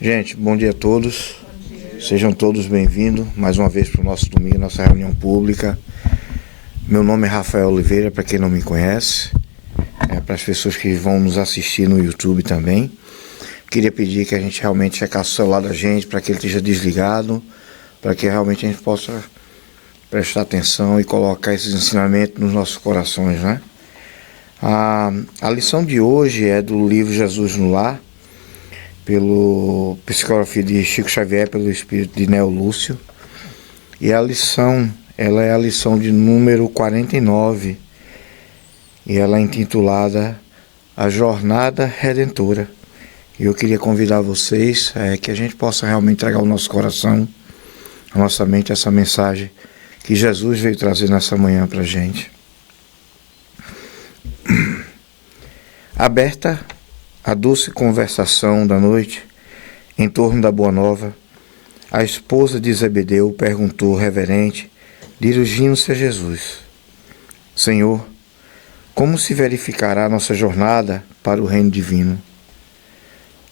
Gente, bom dia a todos. Sejam todos bem-vindos mais uma vez para o nosso domingo, nossa reunião pública. Meu nome é Rafael Oliveira, para quem não me conhece, para as pessoas que vão nos assistir no YouTube também. Queria pedir que a gente realmente checasse o celular da gente para que ele esteja desligado, para que realmente a gente possa prestar atenção e colocar esses ensinamentos nos nossos corações, né? A lição de hoje é do livro Jesus no Lar, pelo psicografia de Chico Xavier, pelo espírito de Neo Lúcio. E a lição, ela é a lição de número 49, e ela é intitulada A Jornada Redentora. E eu queria convidar vocês que a gente possa realmente entregar ao nosso coração, à nossa mente, essa mensagem que Jesus veio trazer nessa manhã para a gente. Aberta a doce conversação da noite em torno da Boa Nova, a esposa de Zebedeu perguntou reverente, dirigindo-se a Jesus: Senhor, como se verificará nossa jornada para o reino divino?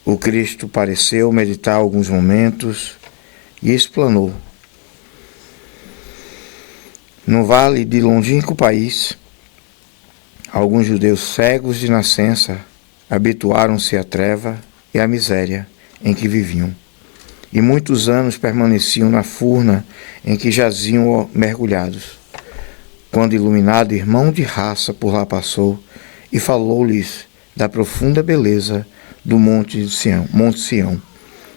O Cristo pareceu meditar alguns momentos e explanou: no vale de longínquo país, alguns judeus cegos de nascença habituaram-se à treva e à miséria em que viviam, e muitos anos permaneciam na furna em que jaziam mergulhados, quando iluminado irmão de raça por lá passou e falou-lhes da profunda beleza do Monte Sião,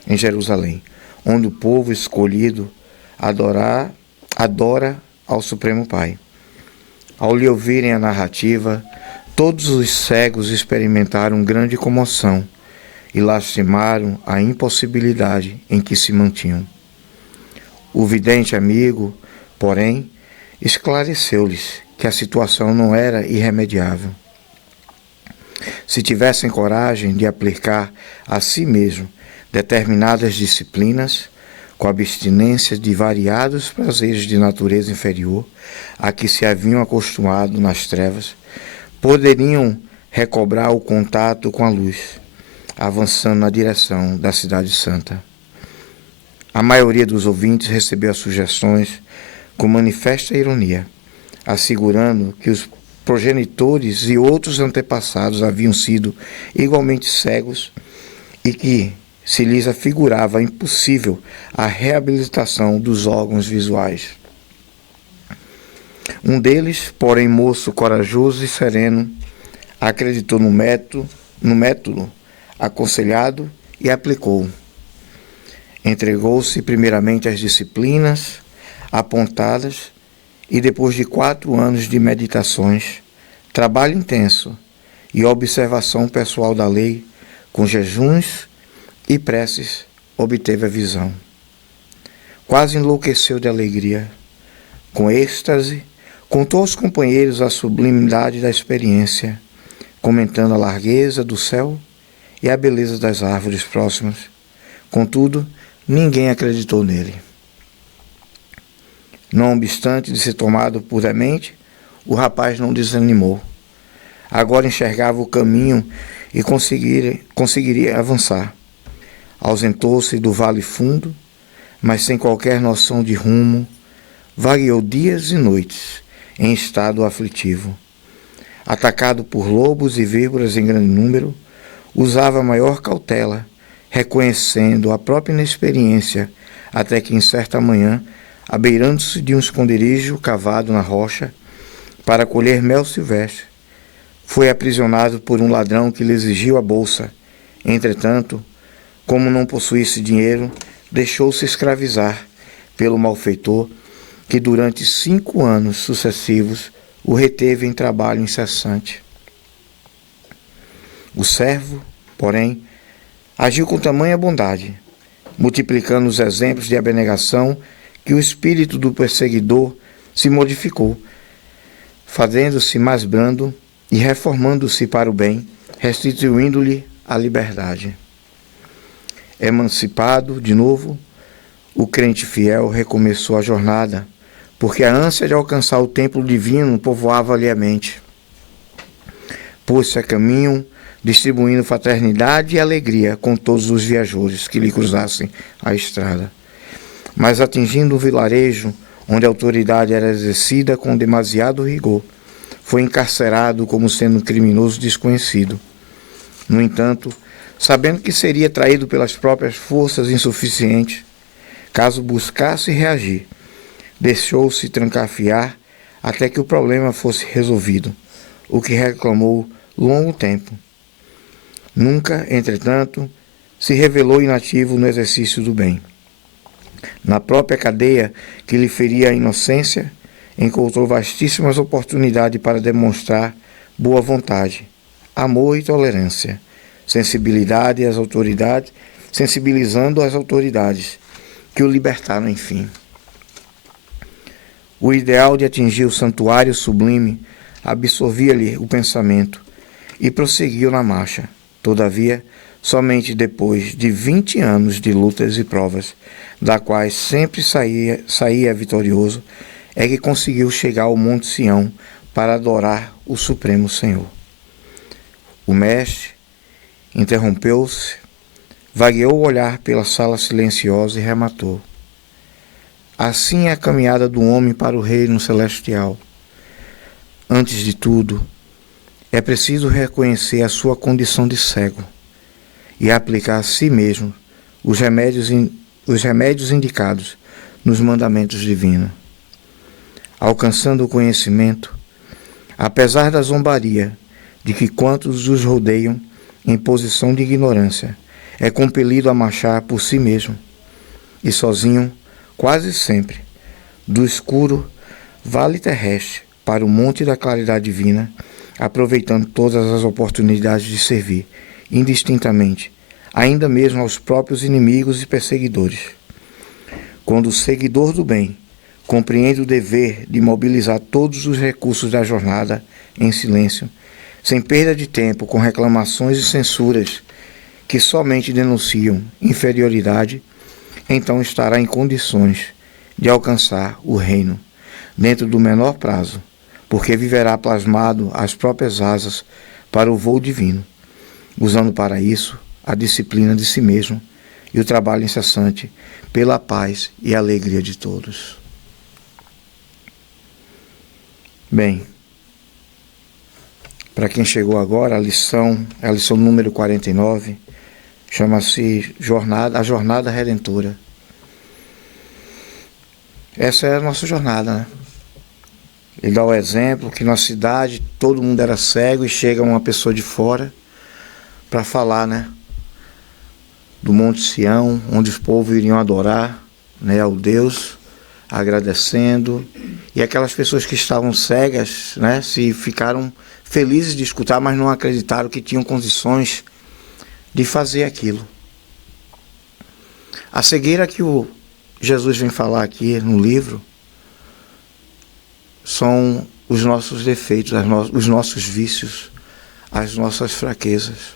em Jerusalém, onde o povo escolhido adora ao Supremo Pai. Ao lhe ouvirem a narrativa, todos os cegos experimentaram grande comoção e lastimaram a impossibilidade em que se mantinham. O vidente amigo, porém, esclareceu-lhes que a situação não era irremediável. Se tivessem coragem de aplicar a si mesmo determinadas disciplinas, com abstinência de variados prazeres de natureza inferior a que se haviam acostumado nas trevas, poderiam recobrar o contato com a luz, avançando na direção da Cidade Santa. A maioria dos ouvintes recebeu as sugestões com manifesta ironia, assegurando que os progenitores e outros antepassados haviam sido igualmente cegos e que se lhes afigurava impossível a reabilitação dos órgãos visuais. Um deles, porém moço corajoso e sereno, acreditou no método aconselhado e aplicou. Entregou-se primeiramente às disciplinas apontadas e depois de 4 anos de meditações, trabalho intenso e observação pessoal da lei, com jejuns e preces, obteve a visão. Quase enlouqueceu de alegria. Com êxtase, contou aos companheiros a sublimidade da experiência, comentando a largueza do céu e a beleza das árvores próximas. Contudo, ninguém acreditou nele. Não obstante de ser tomado por demente, o rapaz não desanimou. Agora enxergava o caminho e conseguiria avançar. Ausentou-se do vale fundo, mas sem qualquer noção de rumo, vagueou dias e noites em estado aflitivo. Atacado por lobos e víboras em grande número, usava maior cautela, reconhecendo a própria inexperiência, até que em certa manhã, abeirando-se de um esconderijo cavado na rocha para colher mel silvestre, foi aprisionado por um ladrão que lhe exigiu a bolsa. Entretanto, como não possuísse dinheiro, deixou-se escravizar pelo malfeitor, que durante 5 anos sucessivos o reteve em trabalho incessante. O servo, porém, agiu com tamanha bondade, multiplicando os exemplos de abnegação, que o espírito do perseguidor se modificou, fazendo-se mais brando e reformando-se para o bem, restituindo-lhe a liberdade. Emancipado de novo, o crente fiel recomeçou a jornada, porque a ânsia de alcançar o templo divino povoava-lhe a mente. Pôs-se a caminho distribuindo fraternidade e alegria com todos os viajores que lhe cruzassem a estrada. Mas atingindo um vilarejo onde a autoridade era exercida com demasiado rigor, foi encarcerado como sendo um criminoso desconhecido. No entanto, sabendo que seria traído pelas próprias forças insuficientes, caso buscasse reagir, deixou-se trancafiar até que o problema fosse resolvido, o que reclamou longo tempo. Nunca, entretanto, se revelou inativo no exercício do bem. Na própria cadeia que lhe feria a inocência, encontrou vastíssimas oportunidades para demonstrar boa vontade, amor e tolerância, sensibilidade às autoridades, sensibilizando as autoridades, que o libertaram enfim. O ideal de atingir o santuário sublime absorvia-lhe o pensamento e prosseguiu na marcha. Todavia, somente depois de 20 anos de lutas e provas, da quais sempre saía vitorioso, é que conseguiu chegar ao Monte Sião para adorar o Supremo Senhor. O mestre interrompeu-se, vagueou o olhar pela sala silenciosa e rematou: assim é a caminhada do homem para o reino celestial. Antes de tudo, é preciso reconhecer a sua condição de cego e aplicar a si mesmo os remédios indicados nos mandamentos divinos. Alcançando o conhecimento, apesar da zombaria de que quantos os rodeiam em posição de ignorância, é compelido a marchar por si mesmo e sozinho, quase sempre, do escuro vale terrestre para o monte da claridade divina, aproveitando todas as oportunidades de servir, indistintamente, ainda mesmo aos próprios inimigos e perseguidores. Quando o seguidor do bem compreende o dever de mobilizar todos os recursos da jornada em silêncio, sem perda de tempo com reclamações e censuras que somente denunciam inferioridade, então estará em condições de alcançar o reino dentro do menor prazo, porque viverá plasmado às próprias asas para o voo divino, usando para isso a disciplina de si mesmo e o trabalho incessante pela paz e alegria de todos. Bem, para quem chegou agora, a lição número 49, chama-se a Jornada Redentora. Essa é a nossa jornada, né? Ele dá o exemplo que na cidade todo mundo era cego e chega uma pessoa de fora para falar, né, do Monte Sião, onde os povos iriam adorar, né, ao Deus, agradecendo. E aquelas pessoas que estavam cegas, né, se ficaram felizes de escutar, mas não acreditaram que tinham condições de fazer aquilo. A cegueira que o Jesus vem falar aqui no livro são os nossos defeitos, os nossos vícios, as nossas fraquezas.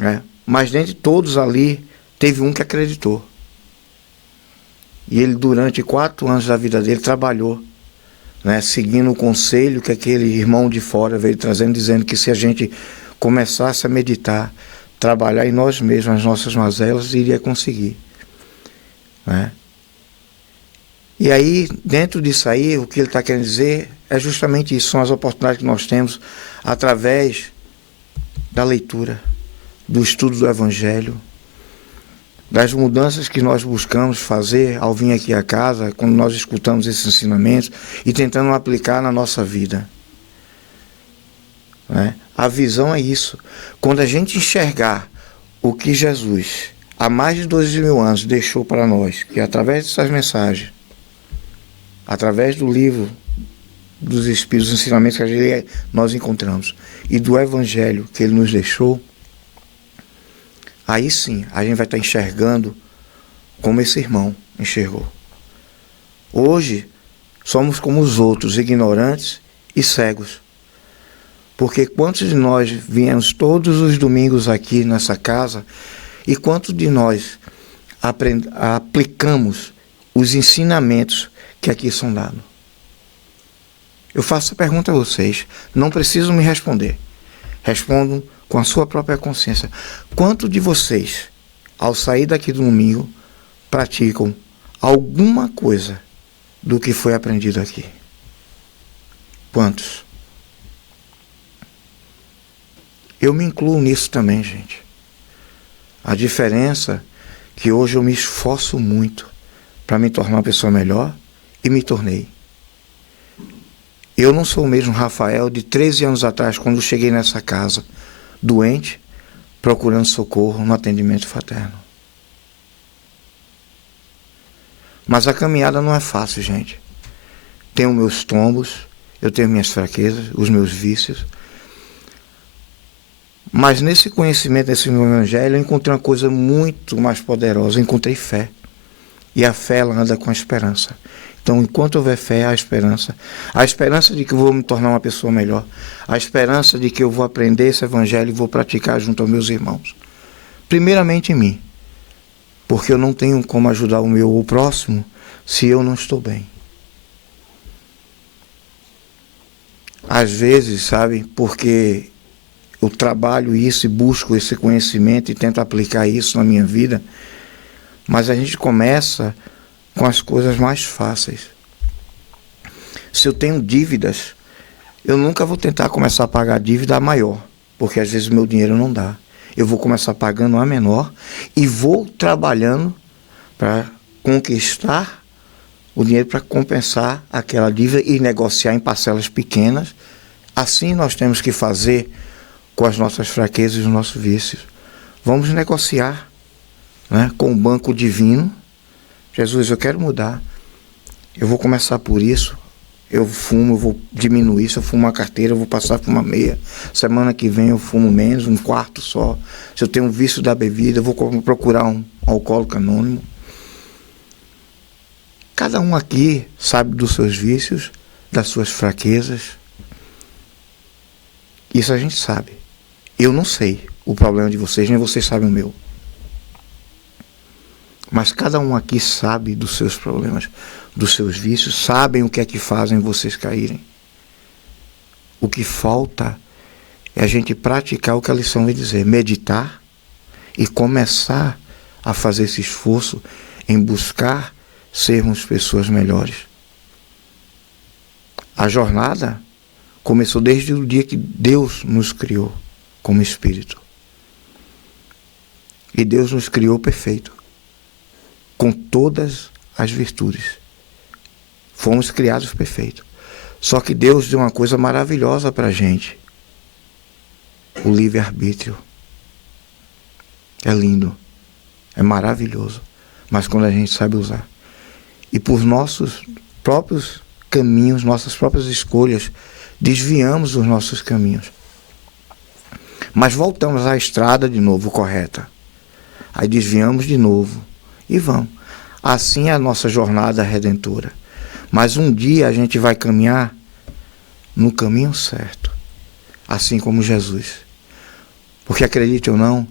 Né? Mas dentre todos ali, teve um que acreditou. E ele, durante 4 anos da vida dele, trabalhou, né, seguindo o conselho que aquele irmão de fora veio trazendo, dizendo que se a gente começasse a meditar, trabalhar em nós mesmos, as nossas mazelas, iria conseguir. Né? E aí, dentro disso aí, o que ele está querendo dizer é justamente isso, são as oportunidades que nós temos através da leitura, do estudo do Evangelho, das mudanças que nós buscamos fazer ao vir aqui à casa, quando nós escutamos esses ensinamentos e tentando aplicar na nossa vida. Né? A visão é isso. Quando a gente enxergar o que Jesus, há mais de 2000 anos, deixou para nós, que através dessas mensagens, através do livro dos Espíritos, dos ensinamentos que nós encontramos, e do Evangelho que ele nos deixou, aí sim a gente vai estar enxergando como esse irmão enxergou. Hoje somos como os outros, ignorantes e cegos. Porque quantos de nós viemos todos os domingos aqui nessa casa e quantos de nós aplicamos os ensinamentos que aqui são dados? Eu faço a pergunta a vocês, não precisam me responder. Respondam com a sua própria consciência. Quanto de vocês, ao sair daqui do domingo, praticam alguma coisa do que foi aprendido aqui? Quantos? Eu me incluo nisso também, gente. A diferença é que hoje eu me esforço muito para me tornar uma pessoa melhor e me tornei. Eu não sou o mesmo Rafael de 13 anos atrás, quando cheguei nessa casa, doente, procurando socorro no atendimento fraterno. Mas a caminhada não é fácil, gente. Tenho meus tombos, eu tenho minhas fraquezas, os meus vícios. Mas nesse conhecimento, nesse meu evangelho, eu encontrei uma coisa muito mais poderosa. Eu encontrei fé. E a fé, ela anda com a esperança. Então, enquanto houver fé, há a esperança. A esperança de que eu vou me tornar uma pessoa melhor. A esperança de que eu vou aprender esse evangelho e vou praticar junto aos meus irmãos. Primeiramente em mim. Porque eu não tenho como ajudar o meu ou o próximo se eu não estou bem. Às vezes, sabe, porque eu trabalho isso e busco esse conhecimento e tento aplicar isso na minha vida, mas a gente começa com as coisas mais fáceis. Se eu tenho dívidas, eu nunca vou tentar começar a pagar a dívida maior, porque às vezes o meu dinheiro não dá. Eu vou começar pagando a menor e vou trabalhando para conquistar o dinheiro para compensar aquela dívida e negociar em parcelas pequenas. Assim nós temos que fazer com as nossas fraquezas e os nossos vícios. Vamos negociar, né, com o banco divino. Jesus, eu quero mudar. Eu vou começar por isso. Eu fumo, eu vou diminuir. Se eu fumo uma carteira, eu vou passar por uma meia. Semana que vem eu fumo menos, um quarto só. Se eu tenho um vício da bebida, eu vou procurar um alcoólico anônimo. Cada um aqui sabe dos seus vícios, das suas fraquezas. Isso a gente sabe. Eu não sei o problema de vocês, nem vocês sabem o meu. Mas cada um aqui sabe dos seus problemas, dos seus vícios, sabem o que é que fazem vocês caírem. O que falta é a gente praticar o que a lição vai dizer, meditar e começar a fazer esse esforço em buscar sermos pessoas melhores. A jornada começou desde o dia que Deus nos criou como espírito. E Deus nos criou perfeito, com todas as virtudes. Fomos criados perfeitos. Só que Deus deu uma coisa maravilhosa para a gente. O livre-arbítrio. É lindo. É maravilhoso. Mas quando a gente sabe usar. E por nossos próprios caminhos, nossas próprias escolhas, desviamos os nossos caminhos. Mas voltamos à estrada de novo, correta. Aí desviamos de novo. E vamos. Assim é a nossa jornada redentora. Mas um dia a gente vai caminhar no caminho certo. Assim como Jesus. Porque acredite ou não,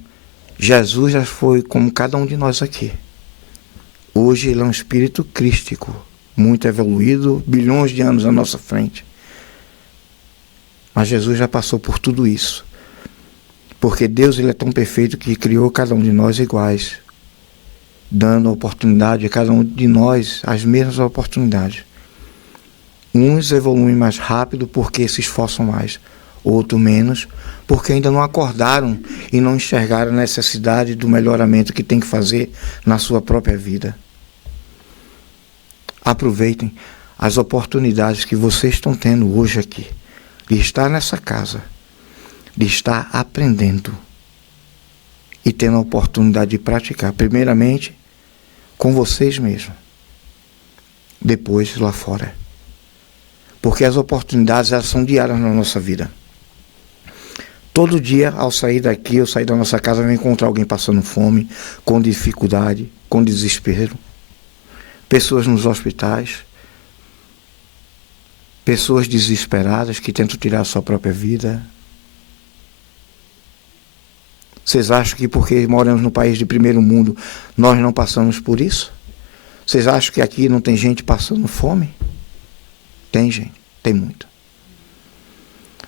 Jesus já foi como cada um de nós aqui. Hoje ele é um espírito crístico, muito evoluído, bilhões de anos à nossa frente. Mas Jesus já passou por tudo isso. Porque Deus ele é tão perfeito que criou cada um de nós iguais, dando a oportunidade a cada um de nós as mesmas oportunidades. Uns evoluem mais rápido porque se esforçam mais, outros menos porque ainda não acordaram e não enxergaram a necessidade do melhoramento que tem que fazer na sua própria vida. Aproveitem as oportunidades que vocês estão tendo hoje aqui, de estar nessa casa, de estar aprendendo e tendo a oportunidade de praticar, primeiramente com vocês mesmos, depois lá fora. Porque as oportunidades elas são diárias na nossa vida. Todo dia, ao sair daqui, eu sair da nossa casa, eu vou encontrar alguém passando fome, com dificuldade, com desespero. Pessoas nos hospitais, pessoas desesperadas que tentam tirar a sua própria vida. Vocês acham que porque moramos no país de primeiro mundo, nós não passamos por isso? Vocês acham que aqui não tem gente passando fome? Tem gente, tem muita.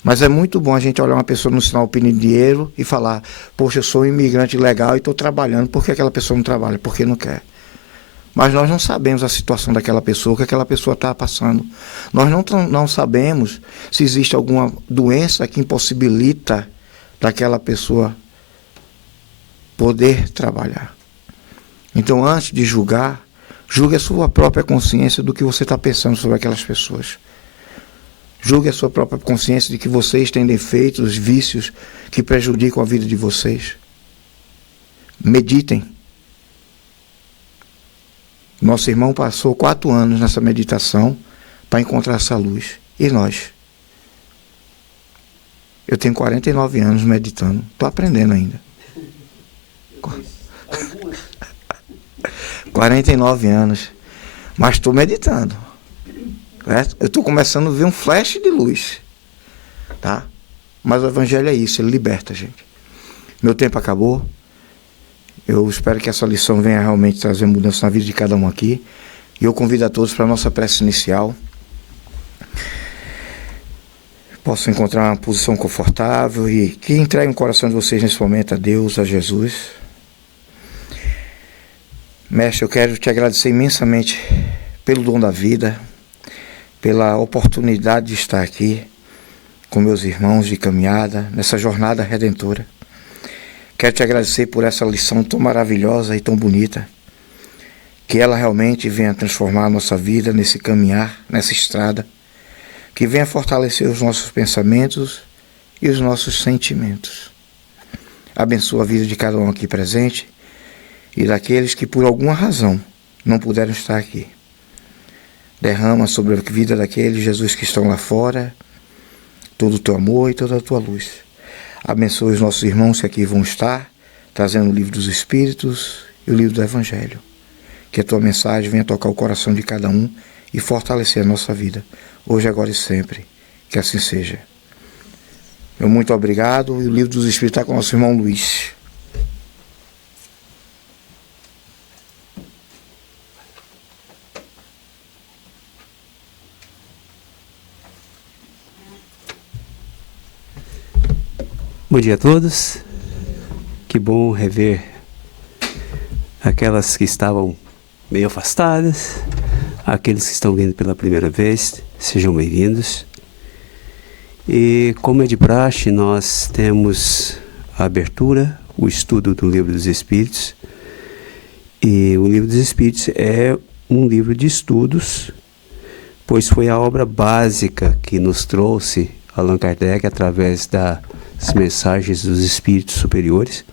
Mas é muito bom a gente olhar uma pessoa no sinal de dinheiro e falar, poxa, eu sou um imigrante legal e estou trabalhando, por que aquela pessoa não trabalha? Porque não quer. Mas nós não sabemos a situação daquela pessoa, o que aquela pessoa está passando. Nós não sabemos se existe alguma doença que impossibilita daquela pessoa poder trabalhar. Então, antes de julgar, julgue a sua própria consciência do que você está pensando sobre aquelas pessoas. Julgue a sua própria consciência de que vocês têm defeitos, vícios que prejudicam a vida de vocês. Meditem. Nosso irmão passou 4 anos nessa meditação para encontrar essa luz. E nós? Eu tenho 49 anos meditando. Estou aprendendo ainda. 49 anos. Mas estou meditando. Certo? Eu estou começando a ver um flash de luz. Tá? Mas o Evangelho é isso, ele liberta a gente. Meu tempo acabou. Eu espero que essa lição venha realmente trazer mudança na vida de cada um aqui. E eu convido a todos para a nossa prece inicial. Posso encontrar uma posição confortável e que entregue o coração de vocês nesse momento a Deus, a Jesus. Mestre, eu quero te agradecer imensamente pelo dom da vida, pela oportunidade de estar aqui com meus irmãos de caminhada, nessa jornada redentora. Quero te agradecer por essa lição tão maravilhosa e tão bonita, que ela realmente venha transformar a nossa vida nesse caminhar, nessa estrada, que venha fortalecer os nossos pensamentos e os nossos sentimentos. Abençoa a vida de cada um aqui presente e daqueles que por alguma razão não puderam estar aqui. Derrama sobre a vida daqueles, Jesus, que estão lá fora, todo o teu amor e toda a tua luz. Abençoe os nossos irmãos que aqui vão estar, trazendo o livro dos Espíritos e o livro do Evangelho. Que a tua mensagem venha tocar o coração de cada um e fortalecer a nossa vida, hoje, agora e sempre. Que assim seja. Meu muito obrigado. E o livro dos Espíritos está com o nosso irmão Luiz. Bom dia a todos, que bom rever aquelas que estavam meio afastadas, aqueles que estão vindo pela primeira vez, sejam bem-vindos. E como é de praxe, nós temos a abertura, o estudo do Livro dos Espíritos, e o Livro dos Espíritos é um livro de estudos, pois foi a obra básica que nos trouxe Allan Kardec através das mensagens dos Espíritos superiores,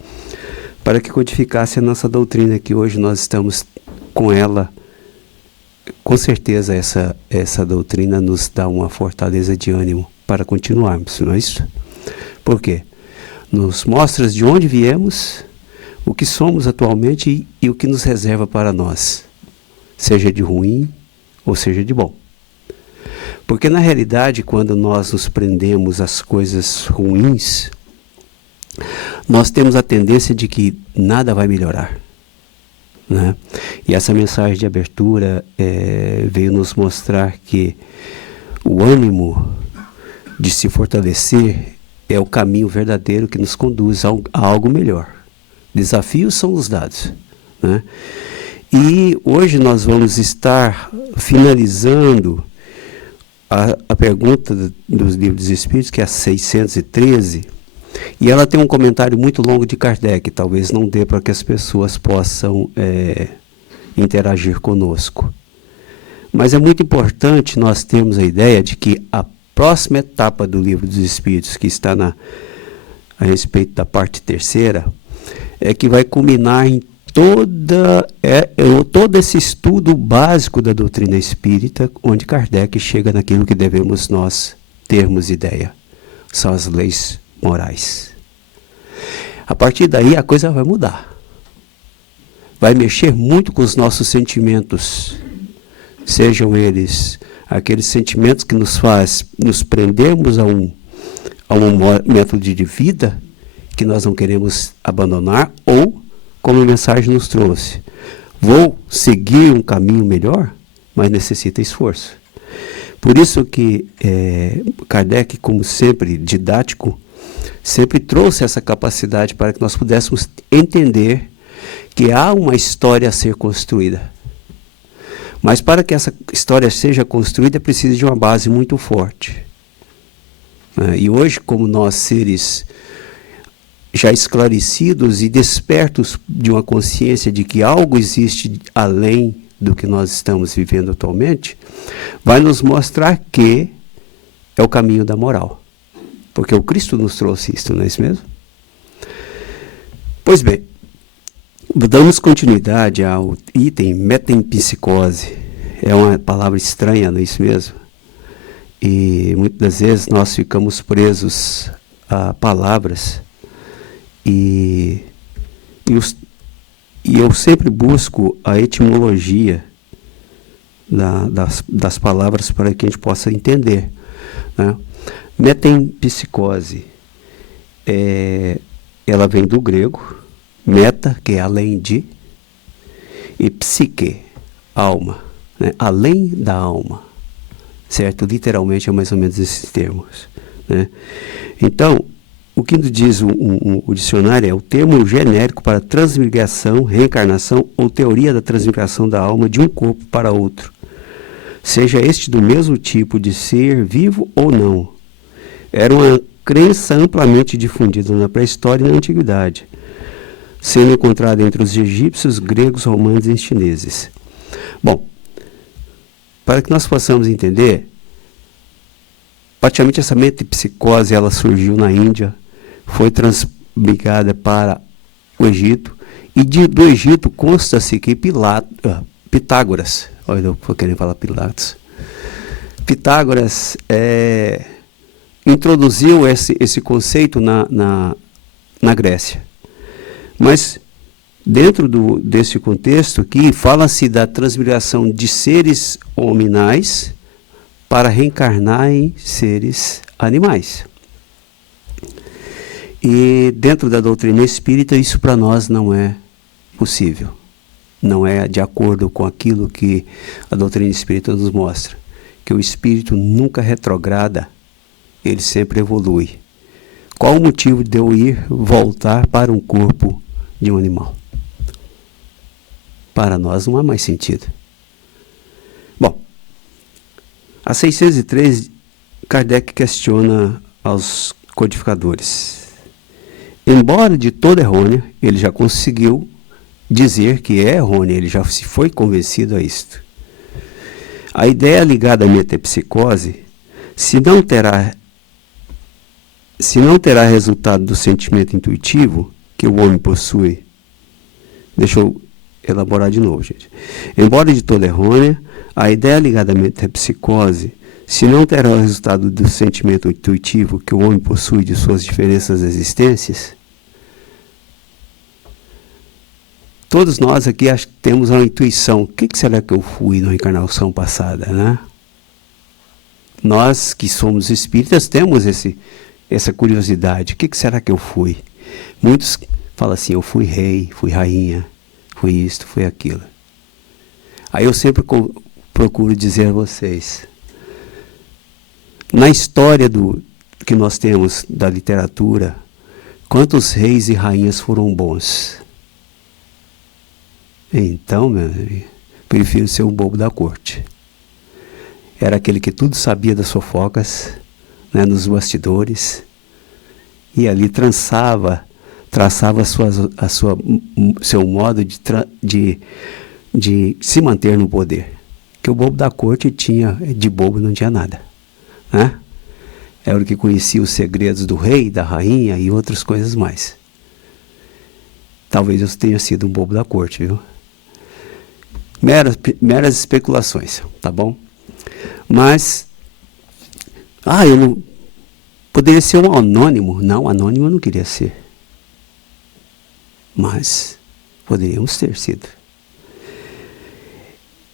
para que codificasse a nossa doutrina, que hoje nós estamos com ela. Com certeza essa doutrina nos dá uma fortaleza de ânimo para continuarmos, não é isso? Por quê? Nos mostra de onde viemos, o que somos atualmente e o que nos reserva para nós, seja de ruim ou seja de bom. Porque na realidade, quando nós nos prendemos às coisas ruins, nós temos a tendência de que nada vai melhorar, né? E essa mensagem de abertura veio nos mostrar que o ânimo de se fortalecer é o caminho verdadeiro que nos conduz a algo melhor. Desafios são os dados, né? E hoje nós vamos estar finalizando a pergunta dos Livros dos Espíritos, que é a 613, e ela tem um comentário muito longo de Kardec, talvez não dê para que as pessoas possam interagir conosco. Mas é muito importante nós termos a ideia de que a próxima etapa do Livro dos Espíritos, que está a respeito da parte terceira, é que vai culminar em todo esse estudo básico da doutrina espírita, onde Kardec chega naquilo que devemos nós termos ideia. São as leis morais. A partir daí a coisa vai mudar. Vai mexer muito com os nossos sentimentos. Sejam eles aqueles sentimentos que nos faz nos prendermos a um método de vida que nós não queremos abandonar, ou como a mensagem nos trouxe, vou seguir um caminho melhor, mas necessita esforço. Por isso que Kardec, como sempre didático, sempre trouxe essa capacidade para que nós pudéssemos entender que há uma história a ser construída. Mas para que essa história seja construída, é preciso de uma base muito forte. E hoje, como nós, seres já esclarecidos e despertos de uma consciência de que algo existe além do que nós estamos vivendo atualmente, vai nos mostrar que é o caminho da moral. Porque o Cristo nos trouxe isso, não é isso mesmo? Pois bem, damos continuidade ao item metempsicose. É uma palavra estranha, não é isso mesmo? E muitas das vezes nós ficamos presos a palavras e eu sempre busco a etimologia das palavras para que a gente possa entender, né? Metempsicose, ela vem do grego, meta, que é além de, e psique, alma, né? Além da alma, certo? Literalmente é mais ou menos esses termos, né? Então, o que nos diz o dicionário é o termo genérico para transmigração, reencarnação ou teoria da transmigração da alma de um corpo para outro, seja este do mesmo tipo de ser vivo ou não. Era uma crença amplamente difundida na pré-história e na antiguidade, sendo encontrada entre os egípcios, gregos, romanos e chineses. Bom, para que nós possamos entender, praticamente essa metempsicose, ela surgiu na Índia, foi transmigrada para o Egito, e do Egito consta-se que Pitágoras, olha, eu vou querer falar Pilatos, Pitágoras introduziu esse conceito na Grécia. Mas, dentro desse contexto aqui, fala-se da transmigração de seres hominais para reencarnar em seres animais. E dentro da doutrina espírita, isso para nós não é possível. Não é de acordo com aquilo que a doutrina espírita nos mostra. Que o espírito nunca retrograda, ele sempre evolui. Qual o motivo de eu voltar para um corpo de um animal? Para nós não há mais sentido. Bom, a 603, Kardec questiona aos codificadores. Embora de toda errônea, ele já conseguiu dizer que é errônea, ele já se foi convencido a isto. A ideia ligada à metempsicose, se não terá resultado do sentimento intuitivo que o homem possui. Deixa eu elaborar de novo, gente. Embora de toda errônea, a ideia ligada à metempsicose, se não terá o resultado do sentimento intuitivo que o homem possui de suas diferentes existências, todos nós aqui temos uma intuição. O que será que eu fui na encarnação passada, né? Nós que somos espíritas temos essa curiosidade. O que será que eu fui? Muitos falam assim, eu fui rei, fui rainha, fui isto, fui aquilo. Aí eu sempre procuro dizer a vocês, na história que nós temos da literatura, quantos reis e rainhas foram bons? Então, meu amigo, prefiro ser um bobo da corte. Era aquele que tudo sabia das fofocas, né, nos bastidores, e ali traçava seu modo de se manter no poder. Que o bobo da corte de bobo não tinha nada, né? Era o que conhecia os segredos do rei, da rainha e outras coisas mais. Talvez eu tenha sido um bobo da corte, viu? Meras especulações, tá bom? Mas, eu não poderia ser um anônimo. Não, anônimo eu não queria ser. Mas poderíamos ter sido.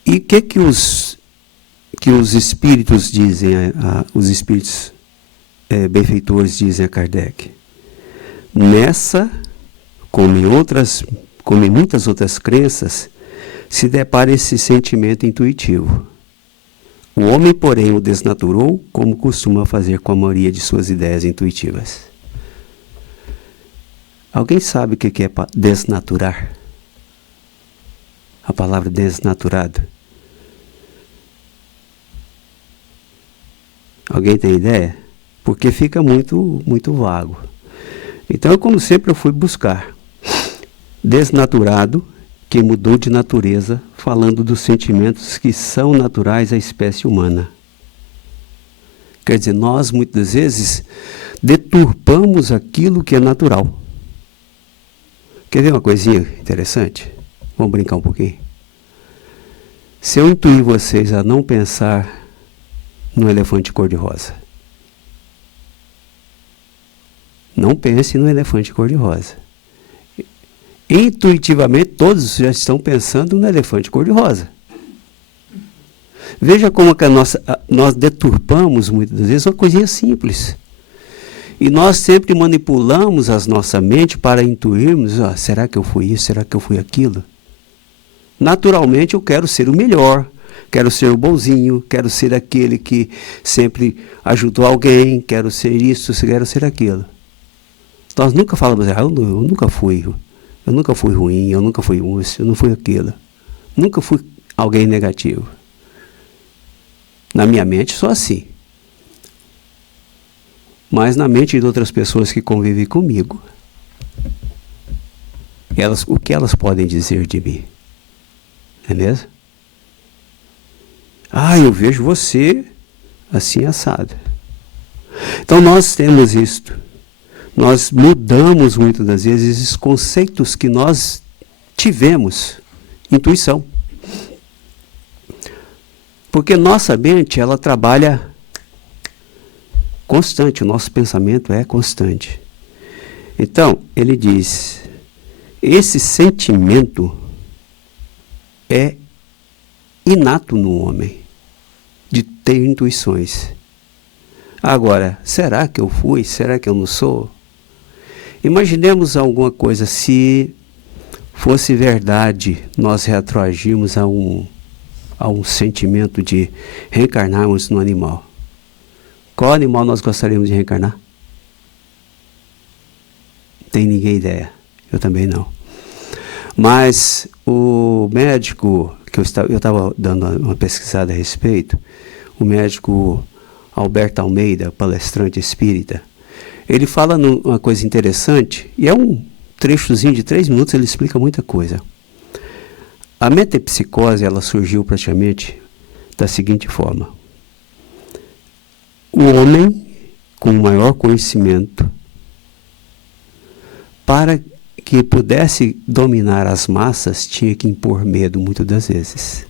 E o que os espíritos dizem, os espíritos benfeitores dizem a Kardec? Nessa, como em muitas outras crenças, se depara esse sentimento intuitivo. O homem, porém, o desnaturou, como costuma fazer com a maioria de suas ideias intuitivas. Alguém sabe o que é desnaturar? A palavra desnaturado. Alguém tem ideia? Porque fica muito vago. Então, como sempre, eu fui buscar. Desnaturado, que mudou de natureza, falando dos sentimentos que são naturais à espécie humana. Quer dizer, nós muitas vezes deturpamos aquilo que é natural. Quer ver uma coisinha interessante? Vamos brincar um pouquinho. Se eu intuir vocês a não pensar no elefante cor-de-rosa, não pense no elefante cor-de-rosa. Intuitivamente, todos já estão pensando no elefante cor-de-rosa. Veja como que nós deturpamos, muitas vezes, uma coisinha simples. E nós sempre manipulamos a nossa mente para intuirmos, será que eu fui isso, será que eu fui aquilo? Naturalmente, eu quero ser o melhor, quero ser o bonzinho, quero ser aquele que sempre ajudou alguém, quero ser isso, quero ser aquilo. Nós nunca falamos, eu nunca fui ruim, eu nunca fui isso, eu não fui aquilo. Nunca fui alguém negativo. Na minha mente, sou assim. Mas na mente de outras pessoas que convivem comigo, o que elas podem dizer de mim? Não é mesmo? Eu vejo você assim assado. Então nós temos isto. Nós mudamos muitas das vezes esses conceitos que nós tivemos. Intuição. Porque nossa mente, ela trabalha constante, o nosso pensamento é constante. Então, ele diz, esse sentimento é inato no homem, de ter intuições. Agora, será que eu fui? Será que eu não sou? Imaginemos alguma coisa, se fosse verdade, nós retroagirmos a um sentimento de reencarnarmos no animal. Qual animal nós gostaríamos de reencarnar? Tem ninguém ideia. Eu também não. Mas o médico, que eu estava dando uma pesquisada a respeito, o médico Alberto Almeida, palestrante espírita, ele fala uma coisa interessante, e é um trechozinho de 3 minutos, ele explica muita coisa. A metempsicose, ela surgiu praticamente da seguinte forma. O homem, com maior conhecimento, para que pudesse dominar as massas, tinha que impor medo muitas das vezes.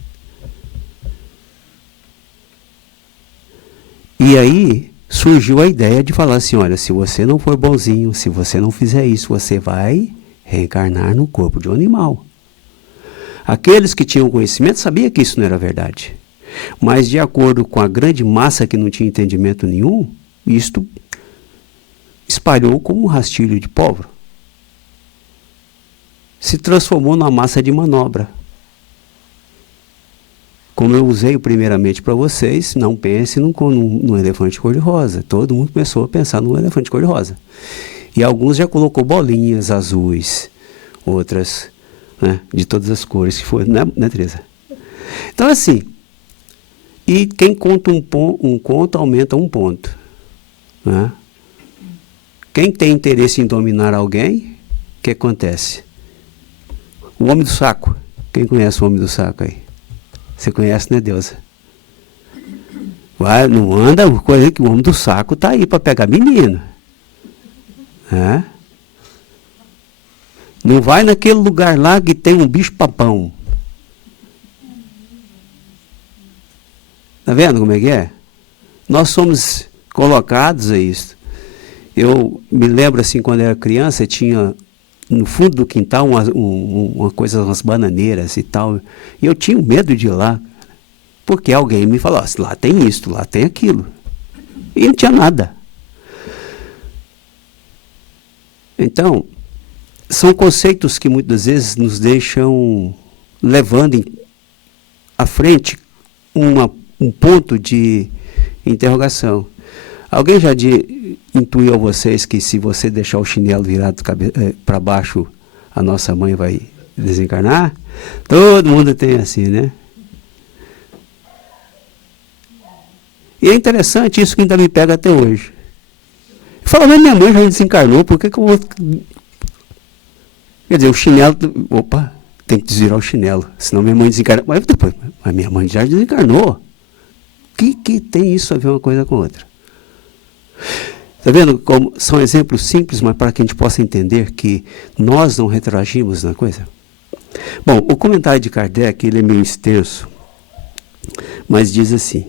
E aí surgiu a ideia de falar assim, olha, se você não for bonzinho, se você não fizer isso, você vai reencarnar no corpo de um animal. Aqueles que tinham conhecimento sabiam que isso não era verdade. Mas de acordo com a grande massa que não tinha entendimento nenhum, isto espalhou como um rastilho de pólvora. Se transformou numa massa de manobra. Como eu usei primeiramente para vocês, não pense num elefante cor-de-rosa. Todo mundo começou a pensar num elefante cor-de-rosa. E alguns já colocou bolinhas azuis, outras, né, de todas as cores que foi, né, Teresa? Então assim, e quem conta um conto aumenta um ponto. Né? Quem tem interesse em dominar alguém, o que acontece? O homem do saco. Quem conhece o homem do saco aí? Você conhece, né, Deusa? Vai, não anda coisa que o homem do saco está aí para pegar menino. É? Não vai naquele lugar lá que tem um bicho-papão. Está vendo como é que é? Nós somos colocados a isso. Eu me lembro assim, quando eu era criança, tinha no fundo do quintal uma coisa, umas bananeiras e tal. E eu tinha medo de ir lá, porque alguém me falou, lá tem isso, lá tem aquilo. E não tinha nada. Então, são conceitos que muitas vezes nos deixam levando à frente um ponto de interrogação. Alguém já intuiu a vocês que se você deixar o chinelo virado para baixo, a nossa mãe vai desencarnar? Todo mundo tem assim, né? E é interessante isso que ainda me pega até hoje. Eu falo, mas minha mãe já desencarnou, por que eu vou... Quer dizer, o chinelo... Opa, tem que desvirar o chinelo, senão minha mãe desencarna. Mas depois, a minha mãe já desencarnou. O que tem isso a ver uma coisa com outra? Está vendo como são exemplos simples, mas para que a gente possa entender que nós não retroagimos na coisa? Bom, o comentário de Kardec, ele é meio extenso, mas diz assim: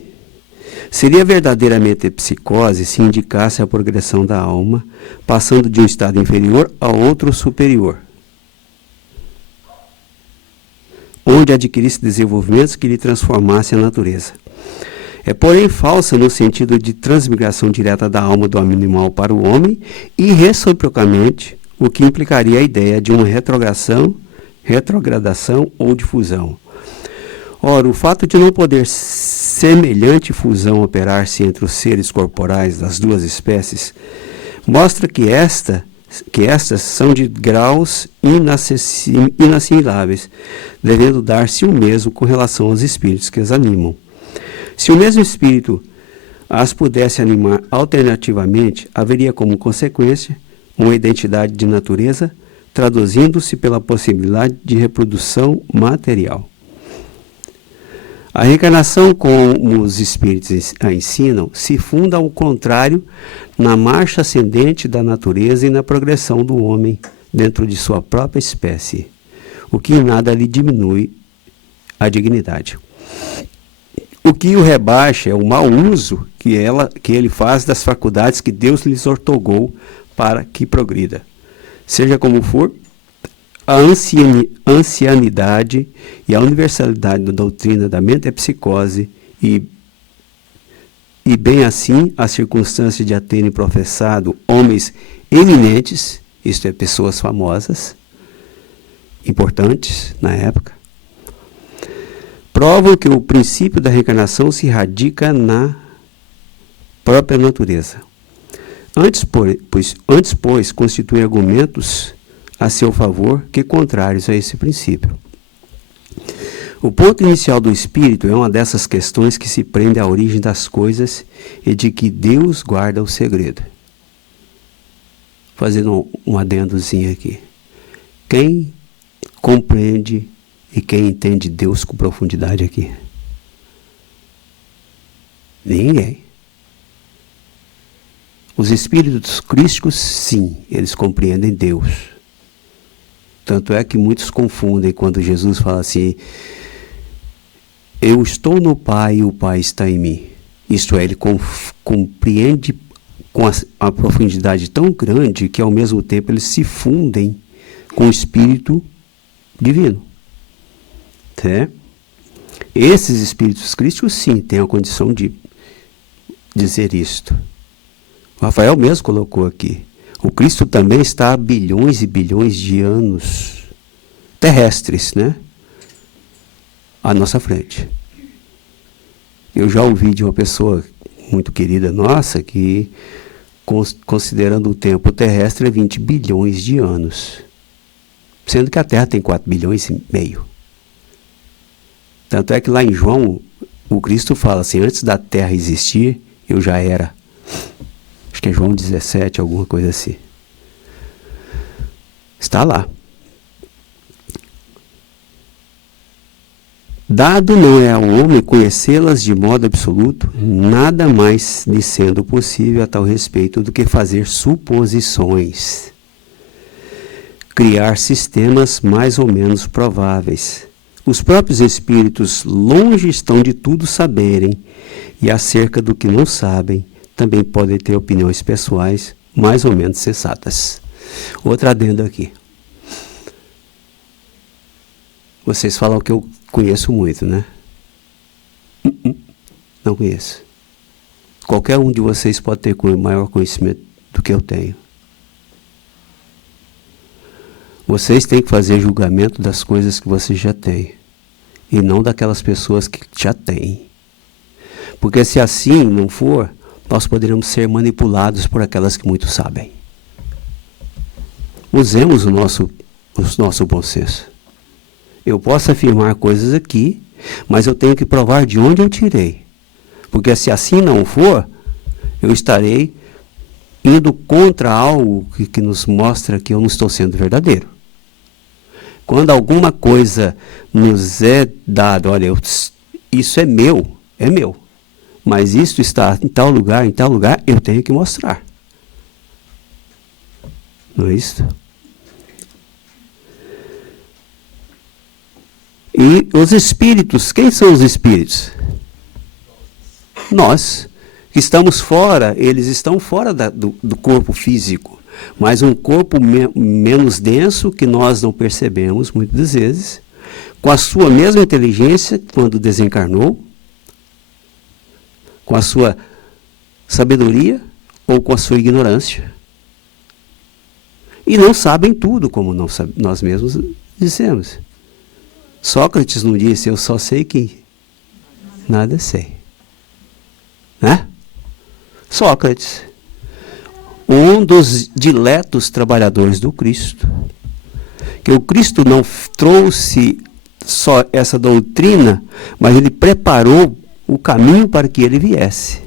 seria verdadeiramente psicose se indicasse a progressão da alma, passando de um estado inferior a outro superior, onde adquirisse desenvolvimentos que lhe transformassem a natureza. É, porém, falsa no sentido de transmigração direta da alma do animal para o homem e, reciprocamente, o que implicaria a ideia de uma retrogradação ou difusão. Ora, o fato de não poder semelhante fusão operar-se entre os seres corporais das duas espécies mostra que estas são de graus inassimiláveis, devendo dar-se o mesmo com relação aos espíritos que as animam. Se o mesmo espírito as pudesse animar alternativamente, haveria como consequência uma identidade de natureza, traduzindo-se pela possibilidade de reprodução material. A reencarnação, como os espíritos a ensinam, se funda ao contrário na marcha ascendente da natureza e na progressão do homem dentro de sua própria espécie, o que em nada lhe diminui a dignidade. O que o rebaixa é o mau uso que ele faz das faculdades que Deus lhes outorgou para que progrida. Seja como for, a ancianidade e a universalidade da doutrina da metempsicose e bem assim a circunstância de a terem professado homens eminentes, isto é, pessoas famosas, importantes na época, provam que o princípio da reencarnação se radica na própria natureza. Antes, pois, constituem argumentos a seu favor que contrários a esse princípio. O ponto inicial do espírito é uma dessas questões que se prende à origem das coisas e de que Deus guarda o segredo. Fazendo um adendozinho aqui. Quem compreende e quem entende Deus com profundidade aqui? Ninguém. Os espíritos crísticos, sim, eles compreendem Deus. Tanto é que muitos confundem quando Jesus fala assim: eu estou no Pai e o Pai está em mim. Isto é, ele compreende com a profundidade tão grande que ao mesmo tempo eles se fundem com o Espírito Divino. Né? Esses espíritos crísticos, sim, têm a condição de dizer isto. O Rafael mesmo colocou aqui. O Cristo também está a bilhões e bilhões de anos terrestres, né? À nossa frente. Eu já ouvi de uma pessoa muito querida nossa que, considerando o tempo terrestre, é 20 bilhões de anos. Sendo que a Terra tem 4 bilhões e meio. Tanto é que lá em João, o Cristo fala assim: antes da Terra existir, eu já era. Acho que é João 17, alguma coisa assim. Está lá. Dado não é ao homem conhecê-las de modo absoluto, nada mais lhe sendo possível a tal respeito do que fazer suposições, criar sistemas mais ou menos prováveis. Os próprios espíritos longe estão de tudo saberem, e acerca do que não sabem, também podem ter opiniões pessoais mais ou menos sensatas. Outra adendo aqui. Vocês falam que eu conheço muito, né? Não conheço. Qualquer um de vocês pode ter maior conhecimento do que eu tenho. Vocês têm que fazer julgamento das coisas que vocês já têm, e não daquelas pessoas que já têm. Porque se assim não for, nós poderemos ser manipulados por aquelas que muito sabem. Usemos o nosso bom senso. Eu posso afirmar coisas aqui, mas eu tenho que provar de onde eu tirei. Porque se assim não for, eu estarei indo contra algo que nos mostra que eu não estou sendo verdadeiro. Quando alguma coisa nos é dada, olha, isso é meu, mas isso está em tal lugar, eu tenho que mostrar. Não é isso? E os espíritos, quem são os espíritos? Nós, que estamos fora, eles estão fora do corpo físico, mas um corpo menos denso, que nós não percebemos muitas vezes, com a sua mesma inteligência quando desencarnou, com a sua sabedoria ou com a sua ignorância. E não sabem tudo, como nós mesmos dissemos. Sócrates não disse, eu só sei que nada sei. Né? Sócrates, um dos diletos trabalhadores do Cristo, que o Cristo não trouxe só essa doutrina, mas ele preparou o caminho para que ele viesse.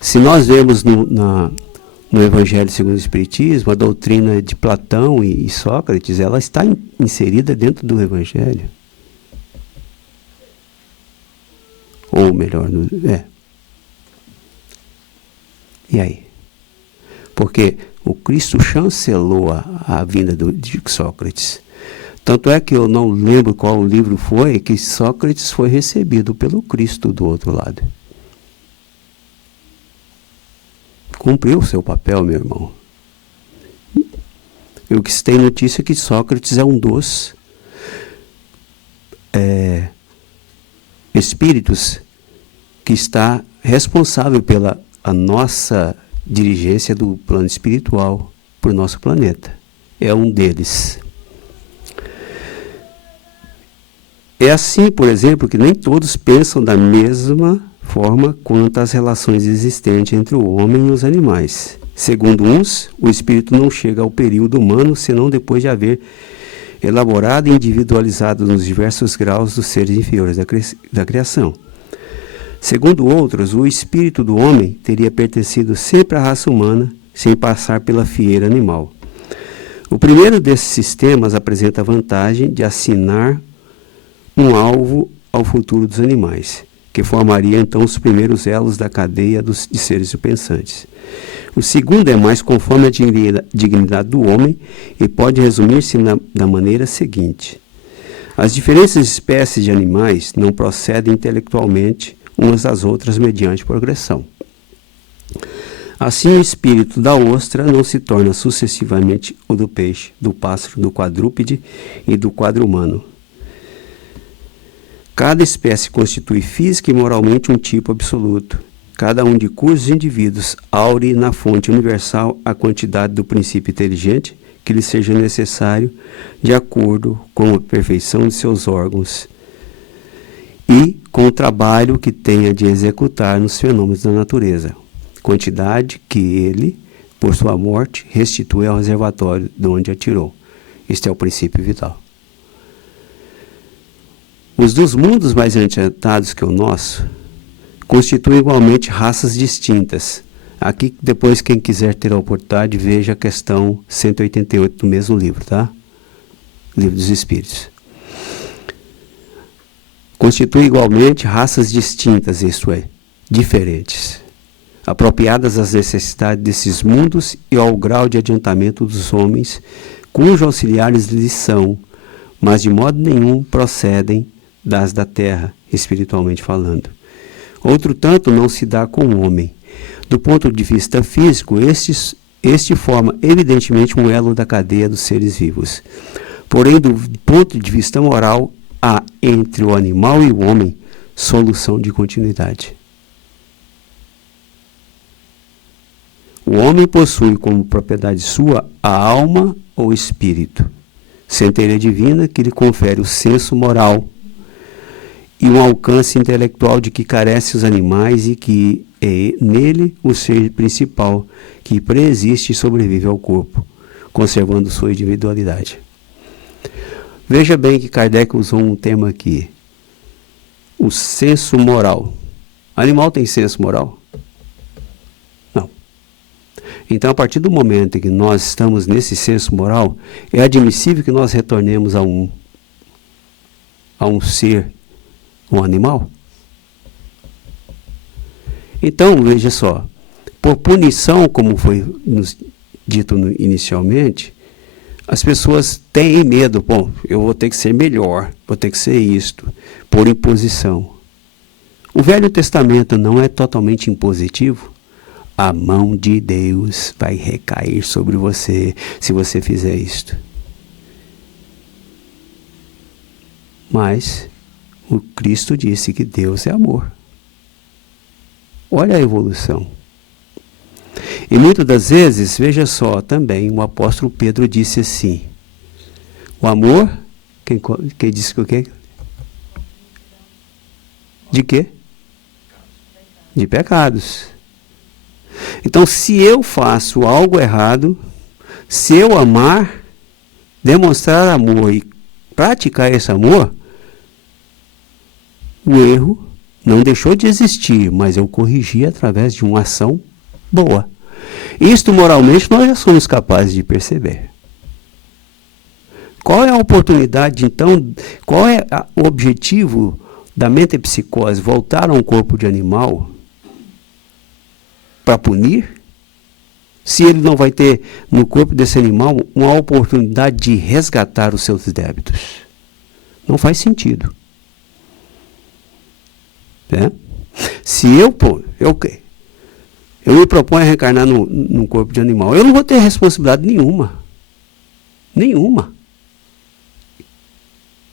Se nós vemos no Evangelho segundo o Espiritismo, a doutrina de Platão e Sócrates, ela está inserida dentro do Evangelho. Ou melhor, E aí? Porque o Cristo chancelou a vinda de Sócrates. Tanto é que eu não lembro qual livro foi que Sócrates foi recebido pelo Cristo do outro lado. Cumpriu o seu papel, meu irmão. Eu que tem notícia que Sócrates é um dos espíritos que está responsável pela a nossa dirigência do plano espiritual para o nosso planeta. É um deles. É assim, por exemplo, que nem todos pensam da mesma forma quanto às relações existentes entre o homem e os animais. Segundo uns, o espírito não chega ao período humano senão depois de haver elaborado e individualizado nos diversos graus dos seres inferiores da criação. Segundo outros, o espírito do homem teria pertencido sempre à raça humana, sem passar pela fieira animal. O primeiro desses sistemas apresenta a vantagem de assinar um alvo ao futuro dos animais, que formaria então os primeiros elos da cadeia de seres pensantes. O segundo é mais conforme a dignidade do homem e pode resumir-se da maneira seguinte: as diferentes espécies de animais não procedem intelectualmente umas das outras mediante progressão. Assim, o espírito da ostra não se torna sucessivamente o do peixe, do pássaro, do quadrúpede e do quadrumano. Cada espécie constitui física e moralmente um tipo absoluto, cada um de cujos indivíduos aure na fonte universal a quantidade do princípio inteligente que lhe seja necessário de acordo com a perfeição de seus órgãos e com o trabalho que tenha de executar nos fenômenos da natureza, quantidade que ele, por sua morte, restitui ao reservatório de onde a tirou. Este é o princípio vital. Os dos mundos mais adiantados que o nosso constituem igualmente raças distintas. Aqui, depois, quem quiser ter a oportunidade, veja a questão 188 do mesmo livro, tá? Livro dos Espíritos. Constituem igualmente raças distintas, isto é, diferentes, apropriadas às necessidades desses mundos e ao grau de adiantamento dos homens, cujos auxiliares lhes são, mas de modo nenhum procedem das da terra, espiritualmente falando. Outro tanto não se dá com o homem. Do ponto de vista físico, este forma evidentemente um elo da cadeia dos seres vivos. Porém, do ponto de vista moral, há entre o animal e o homem solução de continuidade. O homem possui como propriedade sua a alma ou espírito, centelha divina que lhe confere o senso moral e um alcance intelectual de que carecem os animais e que é nele o ser principal que preexiste e sobrevive ao corpo, conservando sua individualidade. Veja bem que Kardec usou um tema aqui, o senso moral. Animal tem senso moral? Não. Então, a partir do momento em que nós estamos nesse senso moral, é admissível que nós retornemos a um ser, um animal? Então, veja só, por punição, como foi nos dito inicialmente, as pessoas têm medo, bom, eu vou ter que ser melhor, vou ter que ser isto, por imposição. O Velho Testamento não é totalmente impositivo? A mão de Deus vai recair sobre você se você fizer isto. Mas o Cristo disse que Deus é amor. Olha a evolução. E muitas das vezes, veja só, também o apóstolo Pedro disse assim, o amor, quem disse que o quê? De quê? De pecados. Então, se eu faço algo errado, se eu amar, demonstrar amor e praticar esse amor, o erro não deixou de existir, mas eu corrigi através de uma ação boa. Isto moralmente nós já somos capazes de perceber. Qual é a oportunidade, então, qual é o objetivo da metempsicose? Voltar a um corpo de animal para punir? Se ele não vai ter no corpo desse animal uma oportunidade de resgatar os seus débitos. Não faz sentido. É? Se eu me proponho a reencarnar num corpo de animal, eu não vou ter responsabilidade nenhuma. Nenhuma.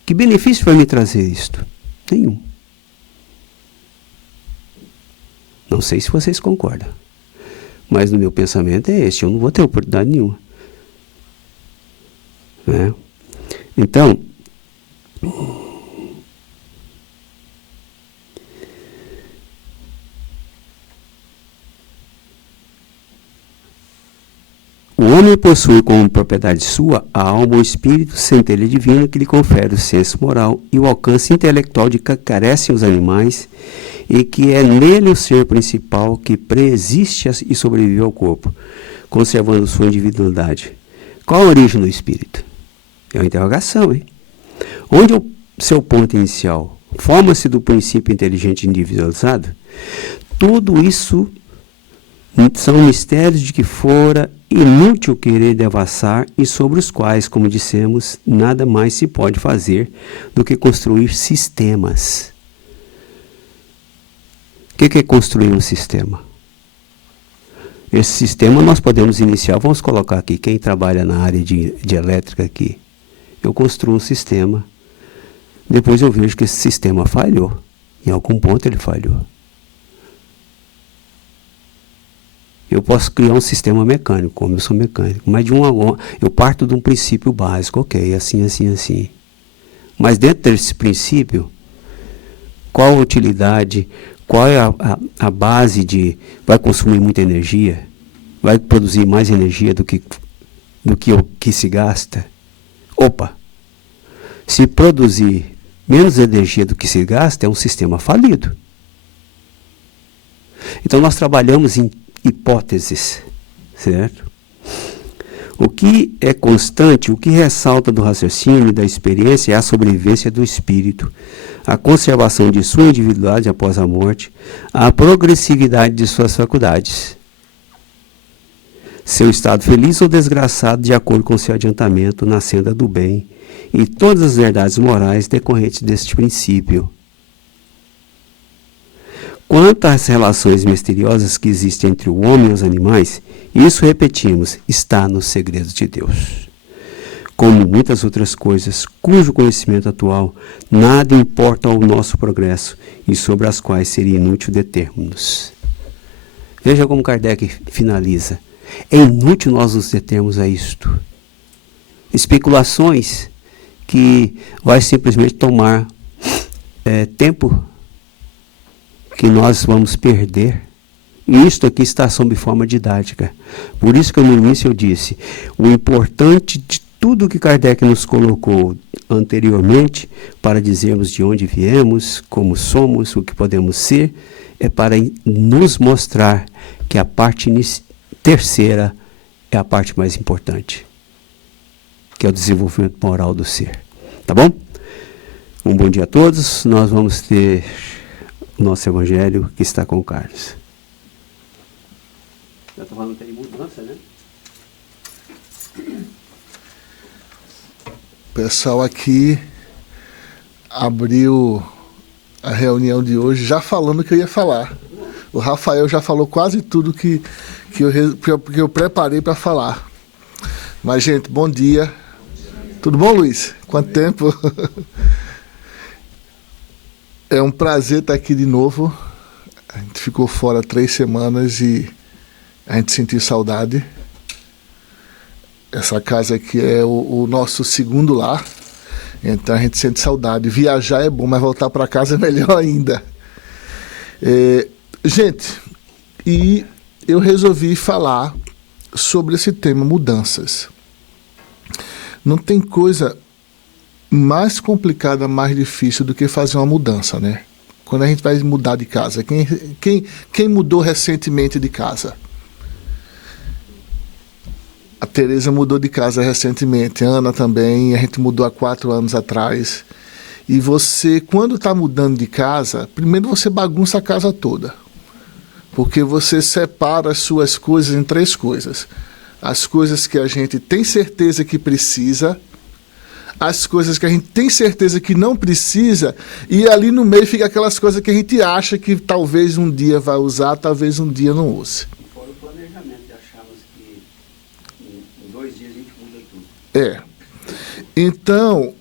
Que benefício vai me trazer isto? Nenhum. Não sei se vocês concordam. Mas no meu pensamento é esse, eu não vou ter oportunidade nenhuma. Né? Então, o homem possui como propriedade sua a alma ou espírito, centelha divina que lhe confere o senso moral e o alcance intelectual de que carecem os animais e que é nele o ser principal que preexiste e sobrevive ao corpo, conservando sua individualidade. Qual a origem do espírito? É uma interrogação, hein? Onde é o seu ponto inicial? Forma-se do princípio inteligente individualizado? Tudo isso são mistérios de que fora inútil querer devassar e sobre os quais, como dissemos, nada mais se pode fazer do que construir sistemas. O que é construir um sistema? Esse sistema nós podemos iniciar, vamos colocar aqui, quem trabalha na área de elétrica aqui. Eu construo um sistema, depois eu vejo que esse sistema falhou. Em algum ponto ele falhou. Eu posso criar um sistema mecânico, como eu sou mecânico, mas eu parto de um princípio básico, ok, assim, assim, assim. Mas dentro desse princípio, qual a utilidade, qual é a base de... Vai consumir muita energia? Vai produzir mais energia do que o que se gasta? Opa! Se produzir menos energia do que se gasta, é um sistema falido. Então nós trabalhamos em hipóteses, certo? O que é constante, o que ressalta do raciocínio e da experiência é a sobrevivência do espírito, a conservação de sua individualidade após a morte, a progressividade de suas faculdades, seu estado feliz ou desgraçado de acordo com seu adiantamento na senda do bem e todas as verdades morais decorrentes deste princípio. Quanto às relações misteriosas que existem entre o homem e os animais, isso, repetimos, está nos segredos de Deus. Como muitas outras coisas, cujo conhecimento atual nada importa ao nosso progresso e sobre as quais seria inútil determos-nos. Veja como Kardec finaliza. É inútil nós nos determos a isto. Especulações que vai simplesmente tomar tempo que nós vamos perder. E isto aqui está sob forma didática. Por isso que no início eu disse, o importante de tudo que Kardec nos colocou anteriormente, para dizermos de onde viemos, como somos, o que podemos ser, é para nos mostrar que a parte terceira é a parte mais importante, que é o desenvolvimento moral do ser. Tá bom? Um bom dia a todos. Nós vamos ter o nosso evangelho que está com o Carlos. Já estou falando que tem mudança, né? O pessoal aqui abriu a reunião de hoje já falando o que eu ia falar. O Rafael já falou quase tudo que eu preparei para falar. Mas, gente, bom dia. Tudo bom, Luiz? Quanto tempo? É um prazer estar aqui de novo. A gente ficou fora 3 semanas e a gente sentiu saudade. Essa casa aqui é o nosso segundo lar. Então a gente sente saudade. Viajar é bom, mas voltar para casa é melhor ainda. Gente, e eu resolvi falar sobre esse tema, mudanças. Não tem coisa mais complicada, mais difícil do que fazer uma mudança, né? Quando a gente vai mudar de casa. Quem mudou recentemente de casa? A Tereza mudou de casa recentemente, a Ana também, a gente mudou há 4 anos atrás. E você, quando está mudando de casa, primeiro você bagunça a casa toda. Porque você separa as suas coisas em 3 coisas. As coisas que a gente tem certeza que precisa, as coisas que a gente tem certeza que não precisa, e ali no meio fica aquelas coisas que a gente acha que talvez um dia vai usar, talvez um dia não use. Fora o planejamento, achamos que em 2 dias a gente muda tudo. Então,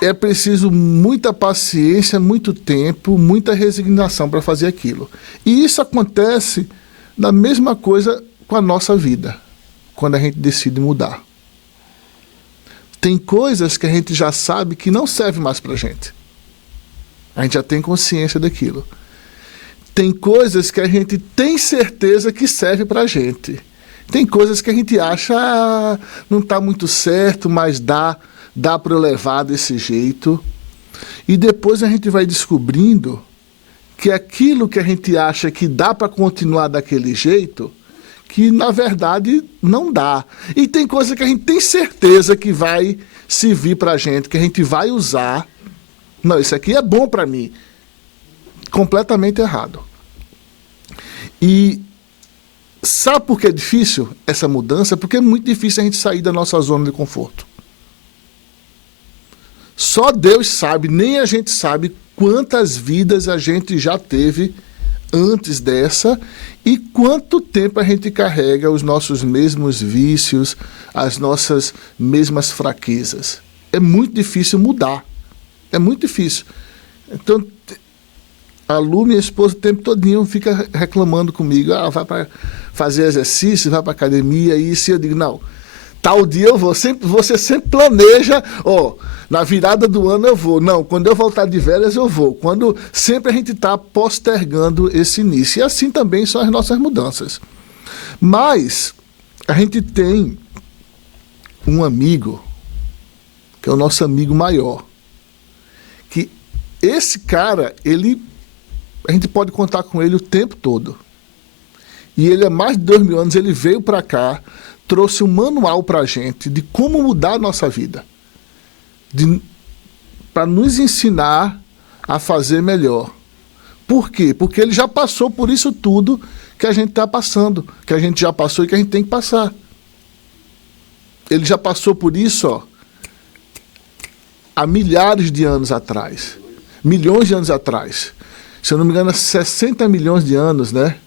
é preciso muita paciência, muito tempo, muita resignação para fazer aquilo. E isso acontece da mesma coisa com a nossa vida, quando a gente decide mudar. Tem coisas que a gente já sabe que não serve mais para a gente. A gente já tem consciência daquilo. Tem coisas que a gente tem certeza que serve para a gente. Tem coisas que a gente acha não está muito certo, mas dá para eu levar desse jeito. E depois a gente vai descobrindo que aquilo que a gente acha que dá para continuar daquele jeito, que na verdade não dá. E tem coisa que a gente tem certeza que vai servir para a gente, que a gente vai usar. Não, isso aqui é bom para mim. Completamente errado. E sabe por que é difícil essa mudança? Porque é muito difícil a gente sair da nossa zona de conforto. Só Deus sabe, nem a gente sabe quantas vidas a gente já teve antes dessa e quanto tempo a gente carrega os nossos mesmos vícios, as nossas mesmas fraquezas. É muito difícil mudar. É muito difícil. Então, a Lu, minha esposa, o tempo todinho fica reclamando comigo. Vai para fazer exercício, vai para academia, isso. E eu digo, não, tal dia eu vou. Você sempre planeja, na virada do ano eu vou. Não, quando eu voltar de férias eu vou. Sempre a gente está postergando esse início. E assim também são as nossas mudanças. Mas a gente tem um amigo, que é o nosso amigo maior, que esse cara, a gente pode contar com ele o tempo todo. E ele, há mais de 2000 anos, ele veio para cá, trouxe um manual para a gente de como mudar a nossa vida. Para nos ensinar a fazer melhor. Por quê? Porque ele já passou por isso tudo que a gente está passando, que a gente já passou e que a gente tem que passar. Ele já passou por isso, há milhares de anos atrás. Milhões de anos atrás. Se eu não me engano, 60 milhões de anos, né?